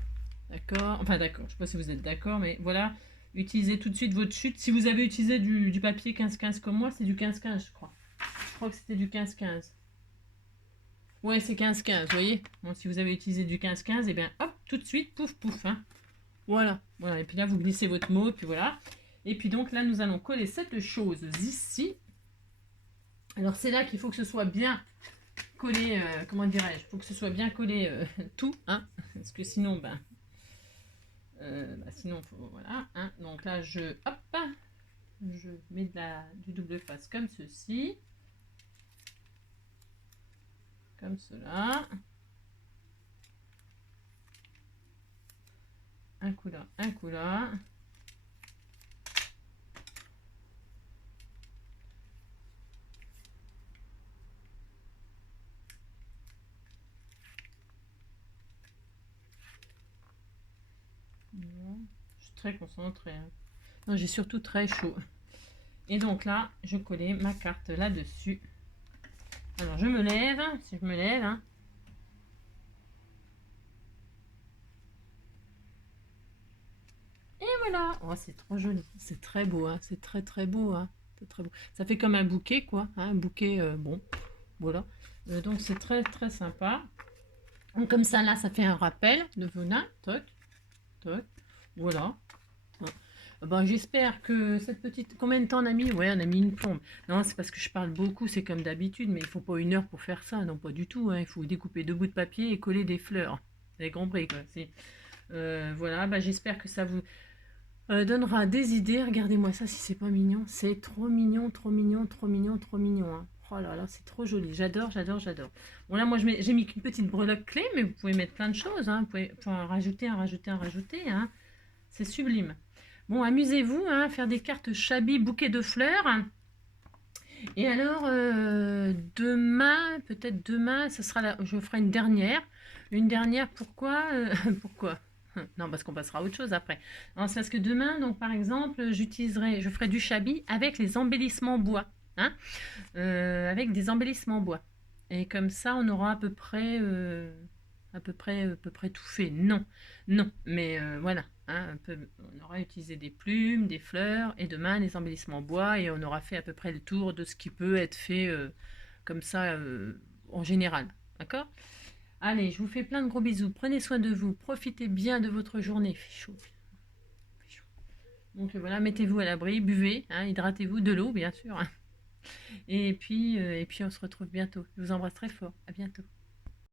D'accord. Enfin d'accord, je sais pas si vous êtes d'accord, mais voilà. Utilisez tout de suite votre chute. Si vous avez utilisé du papier 15-15 comme moi, c'est du 15-15 je crois. Je crois que c'était du 15-15. Ouais, c'est 15-15, vous voyez. Bon, si vous avez utilisé du 15-15, et bien hop, tout de suite, pouf, pouf. Hein. Voilà. Voilà. Et puis là, vous glissez votre mot, puis voilà. Et puis donc là, nous allons coller cette chose ici. Alors c'est là qu'il faut que ce soit bien collé, comment dirais-je, il faut que ce soit bien collé tout, hein, parce que sinon, sinon, voilà, hein, donc là, hop, je mets du double face comme ceci, comme cela, un coup là, un coup là. Je suis très concentrée. Hein. Non, j'ai surtout très chaud. Et donc là, je collais ma carte là-dessus. Alors, je me lève, si je me lève. Hein. Et voilà. Oh, c'est trop joli. C'est très beau. Hein. C'est très, très beau. Hein. C'est très beau. Ça fait comme un bouquet, quoi. Hein. Un bouquet, bon, voilà. Donc, c'est très, très sympa. Donc, comme ça, là, ça fait un rappel de venin. Toc, toc. Voilà. J'espère que cette petite... Combien de temps on a mis? Ouais, on a mis une plombe. Non, c'est parce que je parle beaucoup, c'est comme d'habitude, mais il faut pas 1 heure pour faire ça. Non, pas du tout. Hein. Il faut découper 2 bouts de papier et coller des fleurs. Vous avez compris, quoi. Voilà, j'espère que ça vous donnera des idées. Regardez-moi ça, si c'est pas mignon. C'est trop mignon, trop mignon, trop mignon, trop mignon. Hein. Oh là là, c'est trop joli. J'adore, j'adore, j'adore. Bon, là, moi, j'ai mis une petite breloque clé, mais vous pouvez mettre plein de choses. Hein. Vous pouvez en rajouter, en rajouter, en rajouter. Hein. C'est sublime. Bon, amusez-vous hein, à faire des cartes Chabi bouquet de fleurs. Et alors, demain, peut-être demain, ça sera je ferai une dernière. Une dernière, pourquoi pourquoi non, parce qu'on passera à autre chose après. C'est parce que demain, donc par exemple, je ferai du Chabi avec les embellissements bois. Hein, avec des embellissements bois. Et comme ça, on aura à peu près tout fait. Non, non, mais voilà. Hein, on aura utilisé des plumes, des fleurs, et demain les embellissements bois, et on aura fait à peu près le tour de ce qui peut être fait comme ça en général. D'accord? Allez, je vous fais plein de gros bisous. Prenez soin de vous. Profitez bien de votre journée. Il fait chaud. Il fait chaud. Donc voilà, mettez-vous à l'abri, buvez, hein, hydratez-vous, de l'eau bien sûr. Hein. Et puis on se retrouve bientôt. Je vous embrasse très fort. À bientôt.